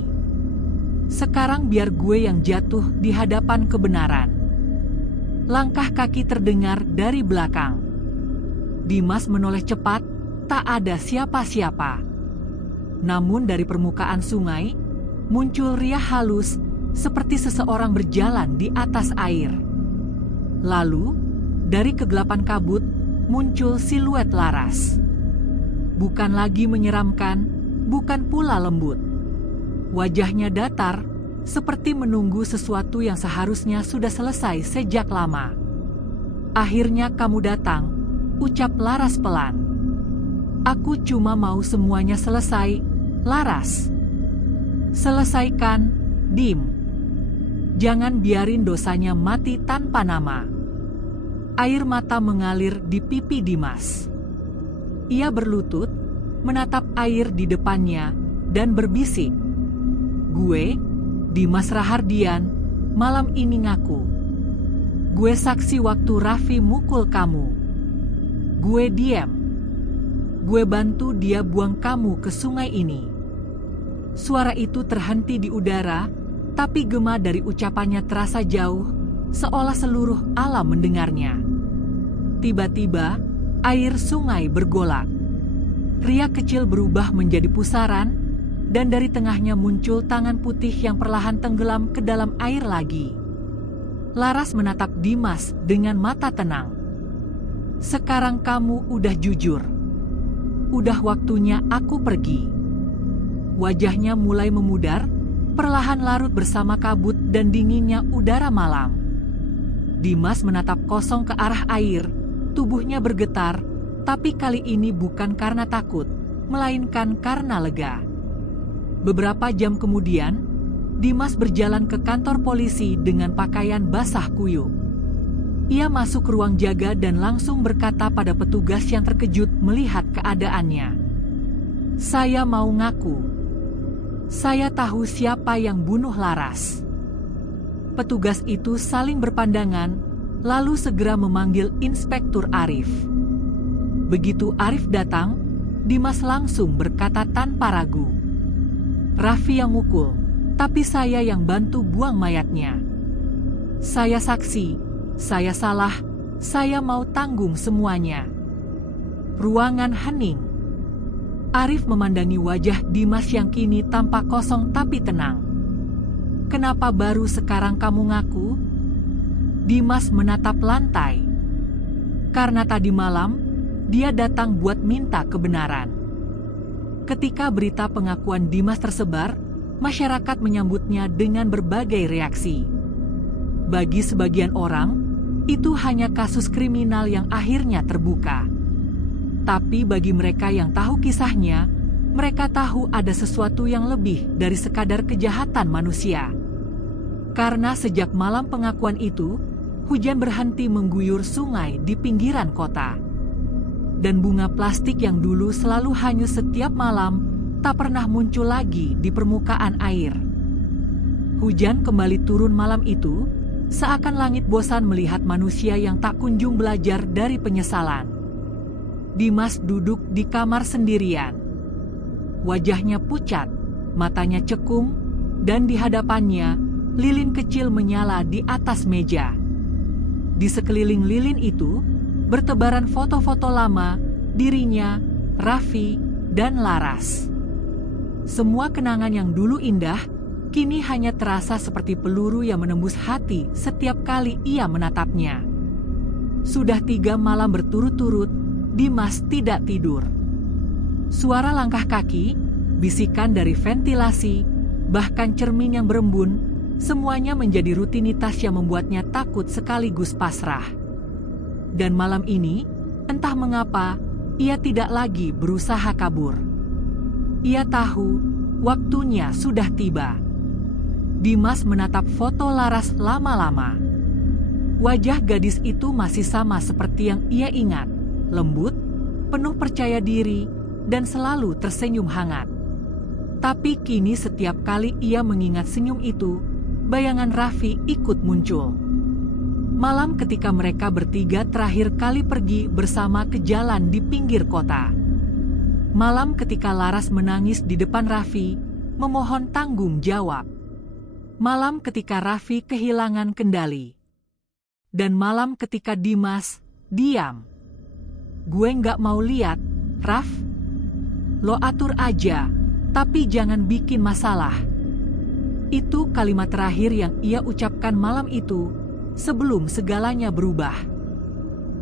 Sekarang biar gue yang jatuh di hadapan kebenaran. Langkah kaki terdengar dari belakang. Dimas menoleh cepat, tak ada siapa-siapa. Namun dari permukaan sungai, muncul riah halus seperti seseorang berjalan di atas air. Lalu, dari kegelapan kabut, muncul siluet Laras. Bukan lagi menyeramkan, bukan pula lembut. Wajahnya datar, seperti menunggu sesuatu yang seharusnya sudah selesai sejak lama. Akhirnya kamu datang, ucap Laras pelan. Aku cuma mau semuanya selesai, Laras. Selesaikan, Dim. Jangan biarin dosanya mati tanpa nama. Air mata mengalir di pipi Dimas. Ia berlutut, menatap air di depannya, dan berbisik. Gue, Dimas Rahardian, malam ini ngaku. Gue saksi waktu Raffi mukul kamu. Gue diam. Gue bantu dia buang kamu ke sungai ini. Suara itu terhenti di udara, tapi gema dari ucapannya terasa jauh, seolah seluruh alam mendengarnya. Tiba-tiba, air sungai bergolak. Riak kecil berubah menjadi pusaran, dan dari tengahnya muncul tangan putih yang perlahan tenggelam ke dalam air lagi. Laras menatap Dimas dengan mata tenang. Sekarang kamu udah jujur. Udah waktunya aku pergi. Wajahnya mulai memudar, perlahan larut bersama kabut dan dinginnya udara malam. Dimas menatap kosong ke arah air, tubuhnya bergetar, tapi kali ini bukan karena takut, melainkan karena lega. Beberapa jam kemudian, Dimas berjalan ke kantor polisi dengan pakaian basah kuyup. Ia masuk ke ruang jaga dan langsung berkata pada petugas yang terkejut melihat keadaannya. Saya mau ngaku. Saya tahu siapa yang bunuh Laras. Petugas itu saling berpandangan, lalu segera memanggil Inspektur Arif. Begitu Arif datang, Dimas langsung berkata tanpa ragu. Raffi yang mukul, tapi saya yang bantu buang mayatnya. Saya saksi, saya salah, saya mau tanggung semuanya. Ruangan hening. Arif memandangi wajah Dimas yang kini tampak kosong tapi tenang. Kenapa baru sekarang kamu ngaku? Dimas menatap lantai. Karena tadi malam, dia datang buat minta kebenaran. Ketika berita pengakuan Dimas tersebar, masyarakat menyambutnya dengan berbagai reaksi. Bagi sebagian orang, itu hanya kasus kriminal yang akhirnya terbuka. Tapi bagi mereka yang tahu kisahnya, mereka tahu ada sesuatu yang lebih dari sekadar kejahatan manusia. Karena sejak malam pengakuan itu, hujan berhenti mengguyur sungai di pinggiran kota. Dan bunga plastik yang dulu selalu hanyut setiap malam, tak pernah muncul lagi di permukaan air. Hujan kembali turun malam itu, seakan langit bosan melihat manusia yang tak kunjung belajar dari penyesalan. Dimas duduk di kamar sendirian. Wajahnya pucat, matanya cekung, dan di hadapannya, lilin kecil menyala di atas meja. Di sekeliling lilin itu, bertebaran foto-foto lama, dirinya, Raffi, dan Laras. Semua kenangan yang dulu indah, kini hanya terasa seperti peluru yang menembus hati setiap kali ia menatapnya. Sudah 3 malam berturut-turut, Dimas tidak tidur. Suara langkah kaki, bisikan dari ventilasi, bahkan cermin yang berembun, semuanya menjadi rutinitas yang membuatnya takut sekaligus pasrah. Dan malam ini, entah mengapa, ia tidak lagi berusaha kabur. Ia tahu, waktunya sudah tiba. Dimas menatap foto Laras lama-lama. Wajah gadis itu masih sama seperti yang ia ingat, lembut, penuh percaya diri, dan selalu tersenyum hangat. Tapi kini setiap kali ia mengingat senyum itu, bayangan Raffi ikut muncul. Malam ketika mereka bertiga terakhir kali pergi bersama ke jalan di pinggir kota. Malam ketika Laras menangis di depan Raffi, memohon tanggung jawab. Malam ketika Raffi kehilangan kendali. Dan malam ketika Dimas diam. Gue nggak mau lihat, Raf. Lo atur aja, tapi jangan bikin masalah. Itu kalimat terakhir yang ia ucapkan malam itu, sebelum segalanya berubah.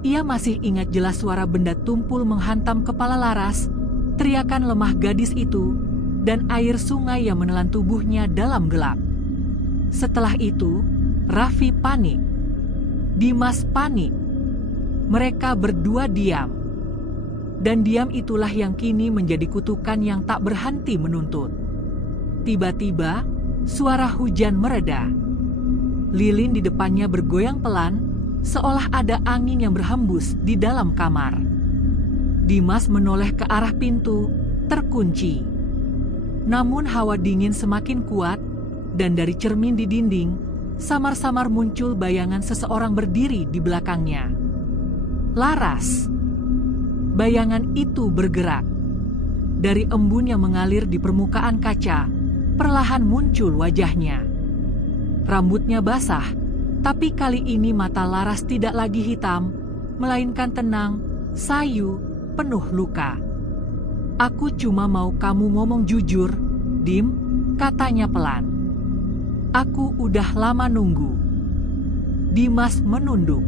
Ia masih ingat jelas suara benda tumpul menghantam kepala Laras, teriakan lemah gadis itu, dan air sungai yang menelan tubuhnya dalam gelap. Setelah itu, Raffi panik. Dimas panik. Mereka berdua diam. Dan diam itulah yang kini menjadi kutukan yang tak berhenti menuntut. Tiba-tiba, suara hujan mereda. Lilin di depannya bergoyang pelan, seolah ada angin yang berhembus di dalam kamar. Dimas menoleh ke arah pintu, terkunci. Namun hawa dingin semakin kuat, dan dari cermin di dinding, samar-samar muncul bayangan seseorang berdiri di belakangnya. Laras. Bayangan itu bergerak. Dari embun yang mengalir di permukaan kaca, perlahan muncul wajahnya. Rambutnya basah, tapi kali ini mata Laras tidak lagi hitam, melainkan tenang, sayu, penuh luka. Aku cuma mau kamu ngomong jujur, Dim, katanya pelan. Aku udah lama nunggu. Dimas menunduk.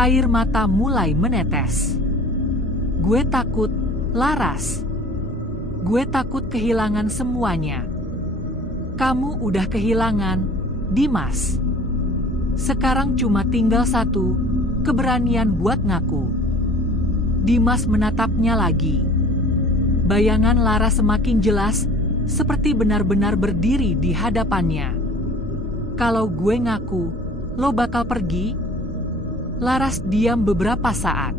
Air mata mulai menetes. Gue takut, Laras. Gue takut kehilangan semuanya. Kamu udah kehilangan, Dimas. Sekarang cuma tinggal satu, keberanian buat ngaku. Dimas menatapnya lagi. Bayangan Laras semakin jelas, seperti benar-benar berdiri di hadapannya. Kalau gue ngaku, lo bakal pergi? Laras diam beberapa saat.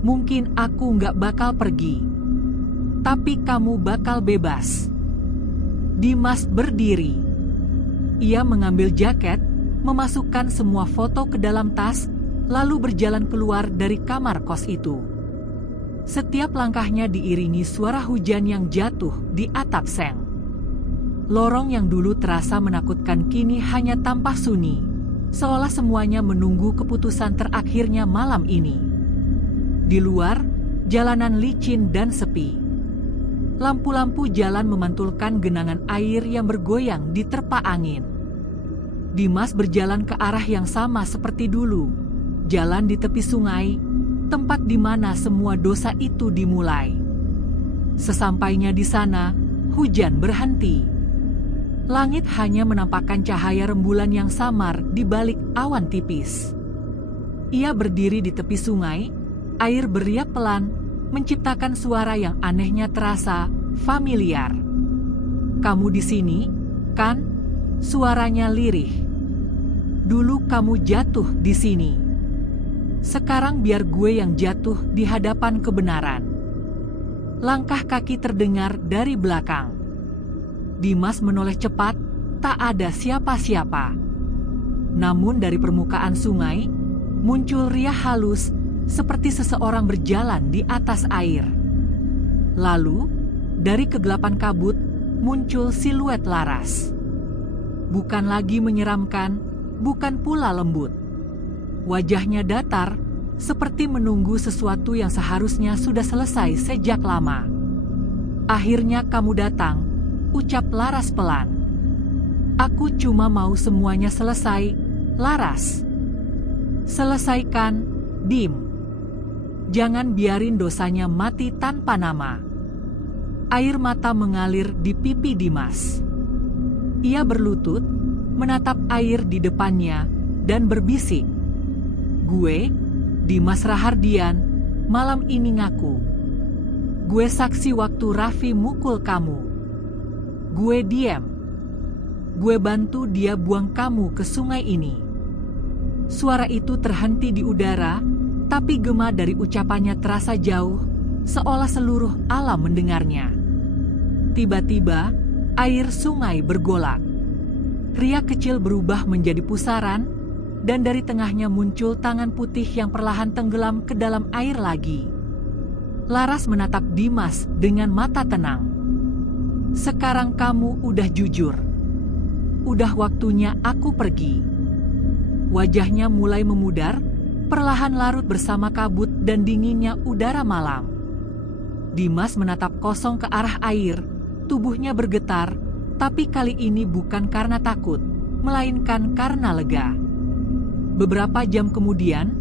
Mungkin aku nggak bakal pergi. Tapi kamu bakal bebas. Dimas berdiri. Ia mengambil jaket, memasukkan semua foto ke dalam tas, lalu berjalan keluar dari kamar kos itu. Setiap langkahnya diiringi suara hujan yang jatuh di atap seng. Lorong yang dulu terasa menakutkan kini hanya tampak sunyi, seolah semuanya menunggu keputusan terakhirnya malam ini. Di luar, jalanan licin dan sepi. Lampu-lampu jalan memantulkan genangan air yang bergoyang diterpa angin. Dimas berjalan ke arah yang sama seperti dulu, jalan di tepi sungai, tempat di mana semua dosa itu dimulai. Sesampainya di sana, hujan berhenti. Langit hanya menampakkan cahaya rembulan yang samar di balik awan tipis. Ia berdiri di tepi sungai, air beriak pelan, menciptakan suara yang anehnya terasa familiar. Kamu di sini, kan? Suaranya lirih. Dulu kamu jatuh di sini. Sekarang biar gue yang jatuh di hadapan kebenaran. Langkah kaki terdengar dari belakang. Dimas menoleh cepat, tak ada siapa-siapa. Namun dari permukaan sungai, muncul riah halus seperti seseorang berjalan di atas air. Lalu, dari kegelapan kabut, muncul siluet Laras. Bukan lagi menyeramkan, bukan pula lembut. Wajahnya datar, seperti menunggu sesuatu yang seharusnya sudah selesai sejak lama. Akhirnya kamu datang, ucap Laras pelan. Aku cuma mau semuanya selesai, Laras. Selesaikan, Dim. Jangan biarin dosanya mati tanpa nama. Air mata mengalir di pipi Dimas. Ia berlutut, menatap air di depannya, dan berbisik. Gue, Dimas Rahardian, malam ini ngaku. Gue saksi waktu Raffi mukul kamu. Gue diam. Gue bantu dia buang kamu ke sungai ini. Suara itu terhenti di udara, tapi gema dari ucapannya terasa jauh, seolah seluruh alam mendengarnya. Tiba-tiba, air sungai bergolak. Riak kecil berubah menjadi pusaran, dan dari tengahnya muncul tangan putih yang perlahan tenggelam ke dalam air lagi. Laras menatap Dimas dengan mata tenang. "Sekarang kamu udah jujur. Udah waktunya aku pergi." Wajahnya mulai memudar, perlahan larut bersama kabut dan dinginnya udara malam. Dimas menatap kosong ke arah air, tubuhnya bergetar, tapi kali ini bukan karena takut, melainkan karena lega. Beberapa jam kemudian,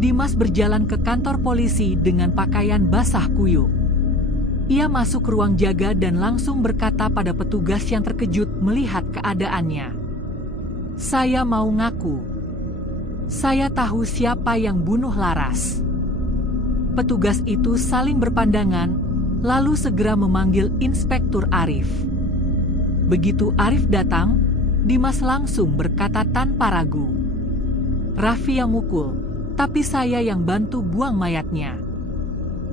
Dimas berjalan ke kantor polisi dengan pakaian basah kuyup. Ia masuk ke ruang jaga dan langsung berkata pada petugas yang terkejut melihat keadaannya. "Saya mau ngaku. Saya tahu siapa yang bunuh Laras." Petugas itu saling berpandangan, lalu segera memanggil Inspektur Arif. Begitu Arif datang, Dimas langsung berkata tanpa ragu, "Raffi yang mukul, tapi saya yang bantu buang mayatnya.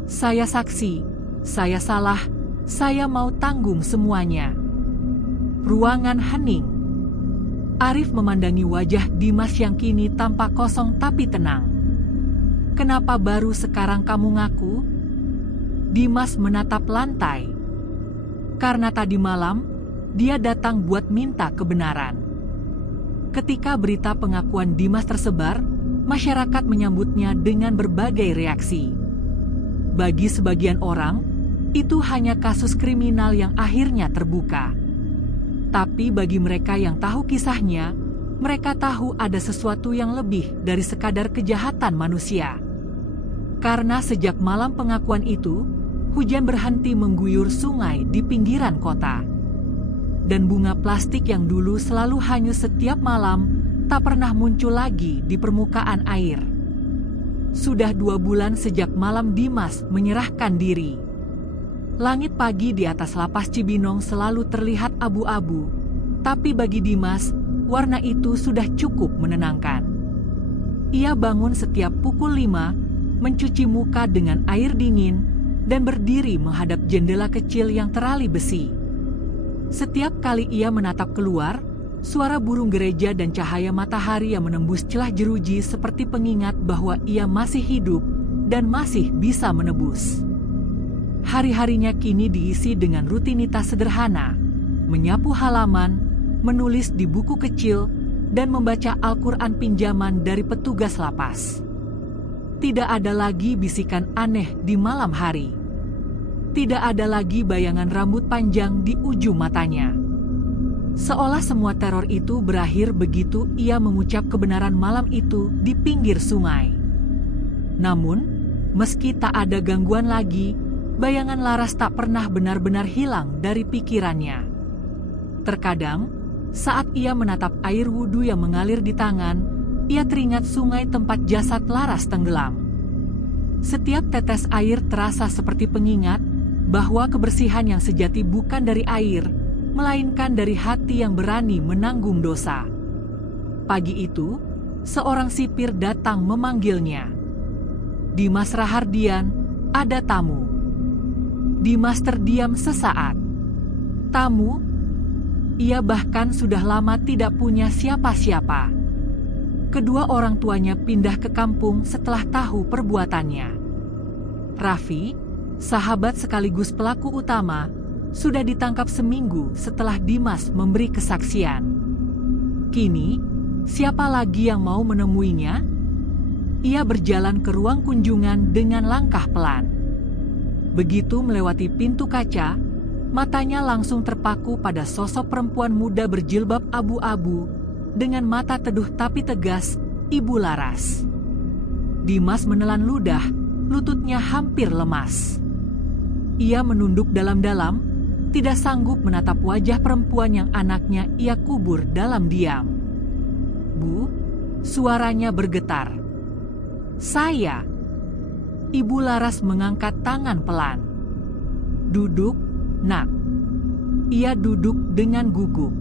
Saya saksi, saya salah, saya mau tanggung semuanya." Ruangan hening. Arif memandangi wajah Dimas yang kini tampak kosong tapi tenang. "Kenapa baru sekarang kamu ngaku?" Dimas menatap lantai. Karena tadi malam, dia datang buat minta kebenaran. Ketika berita pengakuan Dimas tersebar, masyarakat menyambutnya dengan berbagai reaksi. Bagi sebagian orang, itu hanya kasus kriminal yang akhirnya terbuka. Tapi bagi mereka yang tahu kisahnya, mereka tahu ada sesuatu yang lebih dari sekadar kejahatan manusia. Karena sejak malam pengakuan itu, hujan berhenti mengguyur sungai di pinggiran kota. Dan bunga plastik yang dulu selalu hanyut setiap malam, tak pernah muncul lagi di permukaan air. Sudah 2 bulan sejak malam Dimas menyerahkan diri. Langit pagi di atas lapas Cibinong selalu terlihat abu-abu, tapi bagi Dimas, warna itu sudah cukup menenangkan. Ia bangun setiap pukul 5, mencuci muka dengan air dingin, dan berdiri menghadap jendela kecil yang terali besi. Setiap kali ia menatap keluar, suara burung gereja dan cahaya matahari yang menembus celah jeruji seperti pengingat bahwa ia masih hidup dan masih bisa menebus. Hari-harinya kini diisi dengan rutinitas sederhana, menyapu halaman, menulis di buku kecil, dan membaca Al-Quran pinjaman dari petugas lapas. Tidak ada lagi bisikan aneh di malam hari. Tidak ada lagi bayangan rambut panjang di ujung matanya. Seolah semua teror itu berakhir begitu ia mengucap kebenaran malam itu di pinggir sungai. Namun, meski tak ada gangguan lagi, bayangan Laras tak pernah benar-benar hilang dari pikirannya. Terkadang, saat ia menatap air wudhu yang mengalir di tangan, ia teringat sungai tempat jasad Laras tenggelam. Setiap tetes air terasa seperti pengingat bahwa kebersihan yang sejati bukan dari air, melainkan dari hati yang berani menanggung dosa. Pagi itu, seorang sipir datang memanggilnya. "Dimas Rahardian, ada tamu." Dimas terdiam sesaat. "Tamu?" Ia bahkan sudah lama tidak punya siapa-siapa. Kedua orang tuanya pindah ke kampung setelah tahu perbuatannya. Raffi, sahabat sekaligus pelaku utama, sudah ditangkap seminggu setelah Dimas memberi kesaksian. Kini, siapa lagi yang mau menemuinya? Ia berjalan ke ruang kunjungan dengan langkah pelan. Begitu melewati pintu kaca, matanya langsung terpaku pada sosok perempuan muda berjilbab abu-abu dengan mata teduh tapi tegas, Ibu Laras. Dimas menelan ludah, lututnya hampir lemas. Ia menunduk dalam-dalam, tidak sanggup menatap wajah perempuan yang anaknya ia kubur dalam diam. "Bu," suaranya bergetar. "Saya." Ibu Laras mengangkat tangan pelan. "Duduk, Nak." Ia duduk dengan gugup.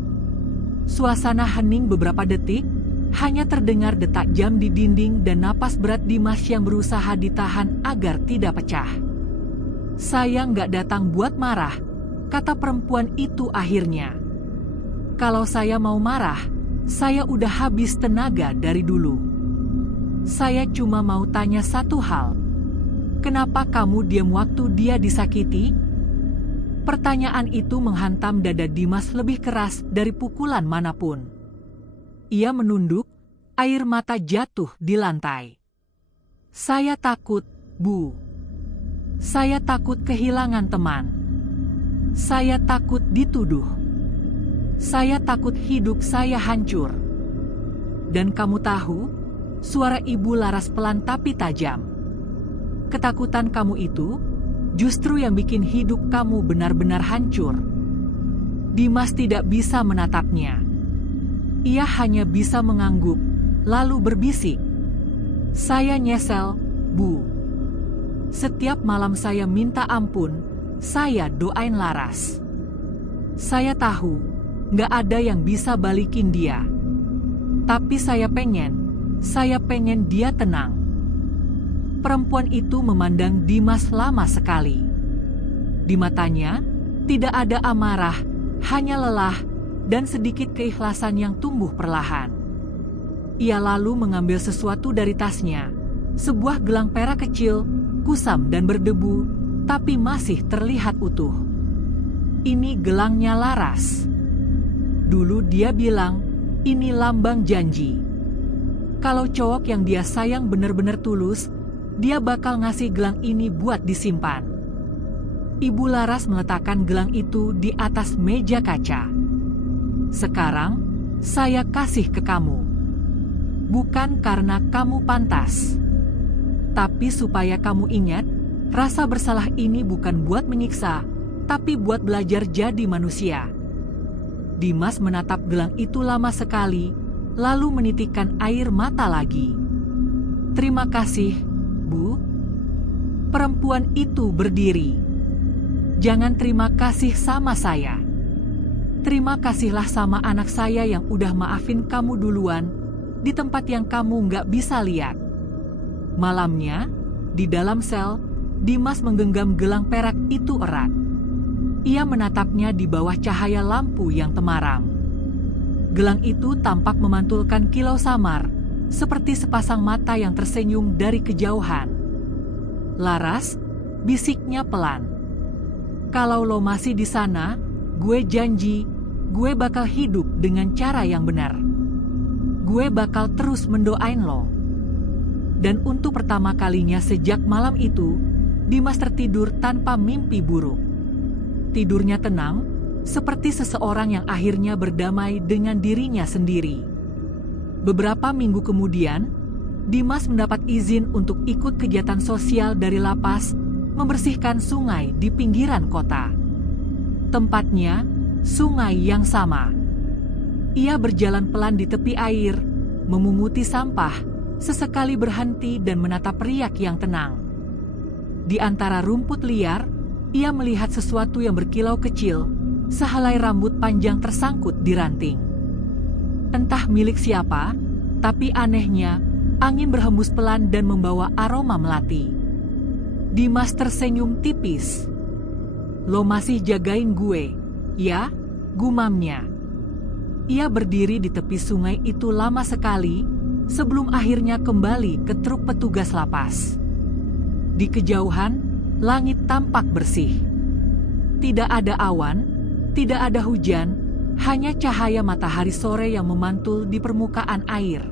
Suasana hening beberapa detik, hanya terdengar detak jam di dinding dan napas berat Dimas yang berusaha ditahan agar tidak pecah. "Saya nggak datang buat marah," kata perempuan itu akhirnya. "Kalau saya mau marah, Saya udah habis tenaga dari dulu. Saya cuma mau tanya satu hal. Kenapa kamu diam waktu dia disakiti? Pertanyaan itu menghantam dada Dimas lebih keras dari pukulan manapun. Ia menunduk, air mata jatuh di lantai. Saya takut, Bu. Saya takut kehilangan teman. Saya takut dituduh. Saya takut hidup saya hancur. Dan kamu tahu, suara Ibu Laras pelan tapi tajam. Ketakutan kamu itu justru yang bikin hidup kamu benar-benar hancur. Dimas tidak bisa menatapnya. Ia hanya bisa mengangguk, lalu berbisik. Saya nyesel, Bu. Setiap malam saya minta ampun, saya doain Laras. Saya tahu, gak ada yang bisa balikin dia. Tapi saya pengen dia tenang. Perempuan itu memandang Dimas lama sekali. Di matanya, tidak ada amarah, hanya lelah dan sedikit keikhlasan yang tumbuh perlahan. Ia lalu mengambil sesuatu dari tasnya, sebuah gelang perak kecil, kusam dan berdebu, tapi masih terlihat utuh. Ini gelangnya Laras. Dulu dia bilang, ini lambang janji. Kalau cowok yang dia sayang benar-benar tulus, dia bakal ngasih gelang ini buat disimpan. Ibu Laras meletakkan gelang itu di atas meja kaca. Sekarang, saya kasih ke kamu. Bukan karena kamu pantas. Tapi supaya kamu ingat, rasa bersalah ini bukan buat menyiksa, tapi buat belajar jadi manusia. Dimas menatap gelang itu lama sekali, lalu menitikkan air mata lagi. Terima kasih, Bu. Perempuan itu berdiri. Jangan terima kasih sama saya. Terima kasihlah sama anak saya yang udah maafin kamu duluan di tempat yang kamu nggak bisa lihat. Malamnya, di dalam sel, Dimas menggenggam gelang perak itu erat. Ia menatapnya di bawah cahaya lampu yang temaram. Gelang itu tampak memantulkan kilau samar, seperti sepasang mata yang tersenyum dari kejauhan. Laras, bisiknya pelan. Kalau lo masih di sana, gue janji, gue bakal hidup dengan cara yang benar. Gue bakal terus mendoain lo. Dan untuk pertama kalinya sejak malam itu, Dimas tertidur tanpa mimpi buruk. Tidurnya tenang, seperti seseorang yang akhirnya berdamai dengan dirinya sendiri. Beberapa minggu kemudian, Dimas mendapat izin untuk ikut kegiatan sosial dari lapas, membersihkan sungai di pinggiran kota. Tempatnya, sungai yang sama. Ia berjalan pelan di tepi air, memunguti sampah, sesekali berhenti dan menatap riak yang tenang. Di antara rumput liar, ia melihat sesuatu yang berkilau kecil, sehelai rambut panjang tersangkut di ranting. Entah milik siapa, tapi anehnya, angin berhembus pelan dan membawa aroma melati. Dimas tersenyum tipis. Lo masih jagain gue, ya? Gumamnya. Ia berdiri di tepi sungai itu lama sekali, sebelum akhirnya kembali ke truk petugas lapas. Di kejauhan, langit tampak bersih. Tidak ada awan, tidak ada hujan, hanya cahaya matahari sore yang memantul di permukaan air.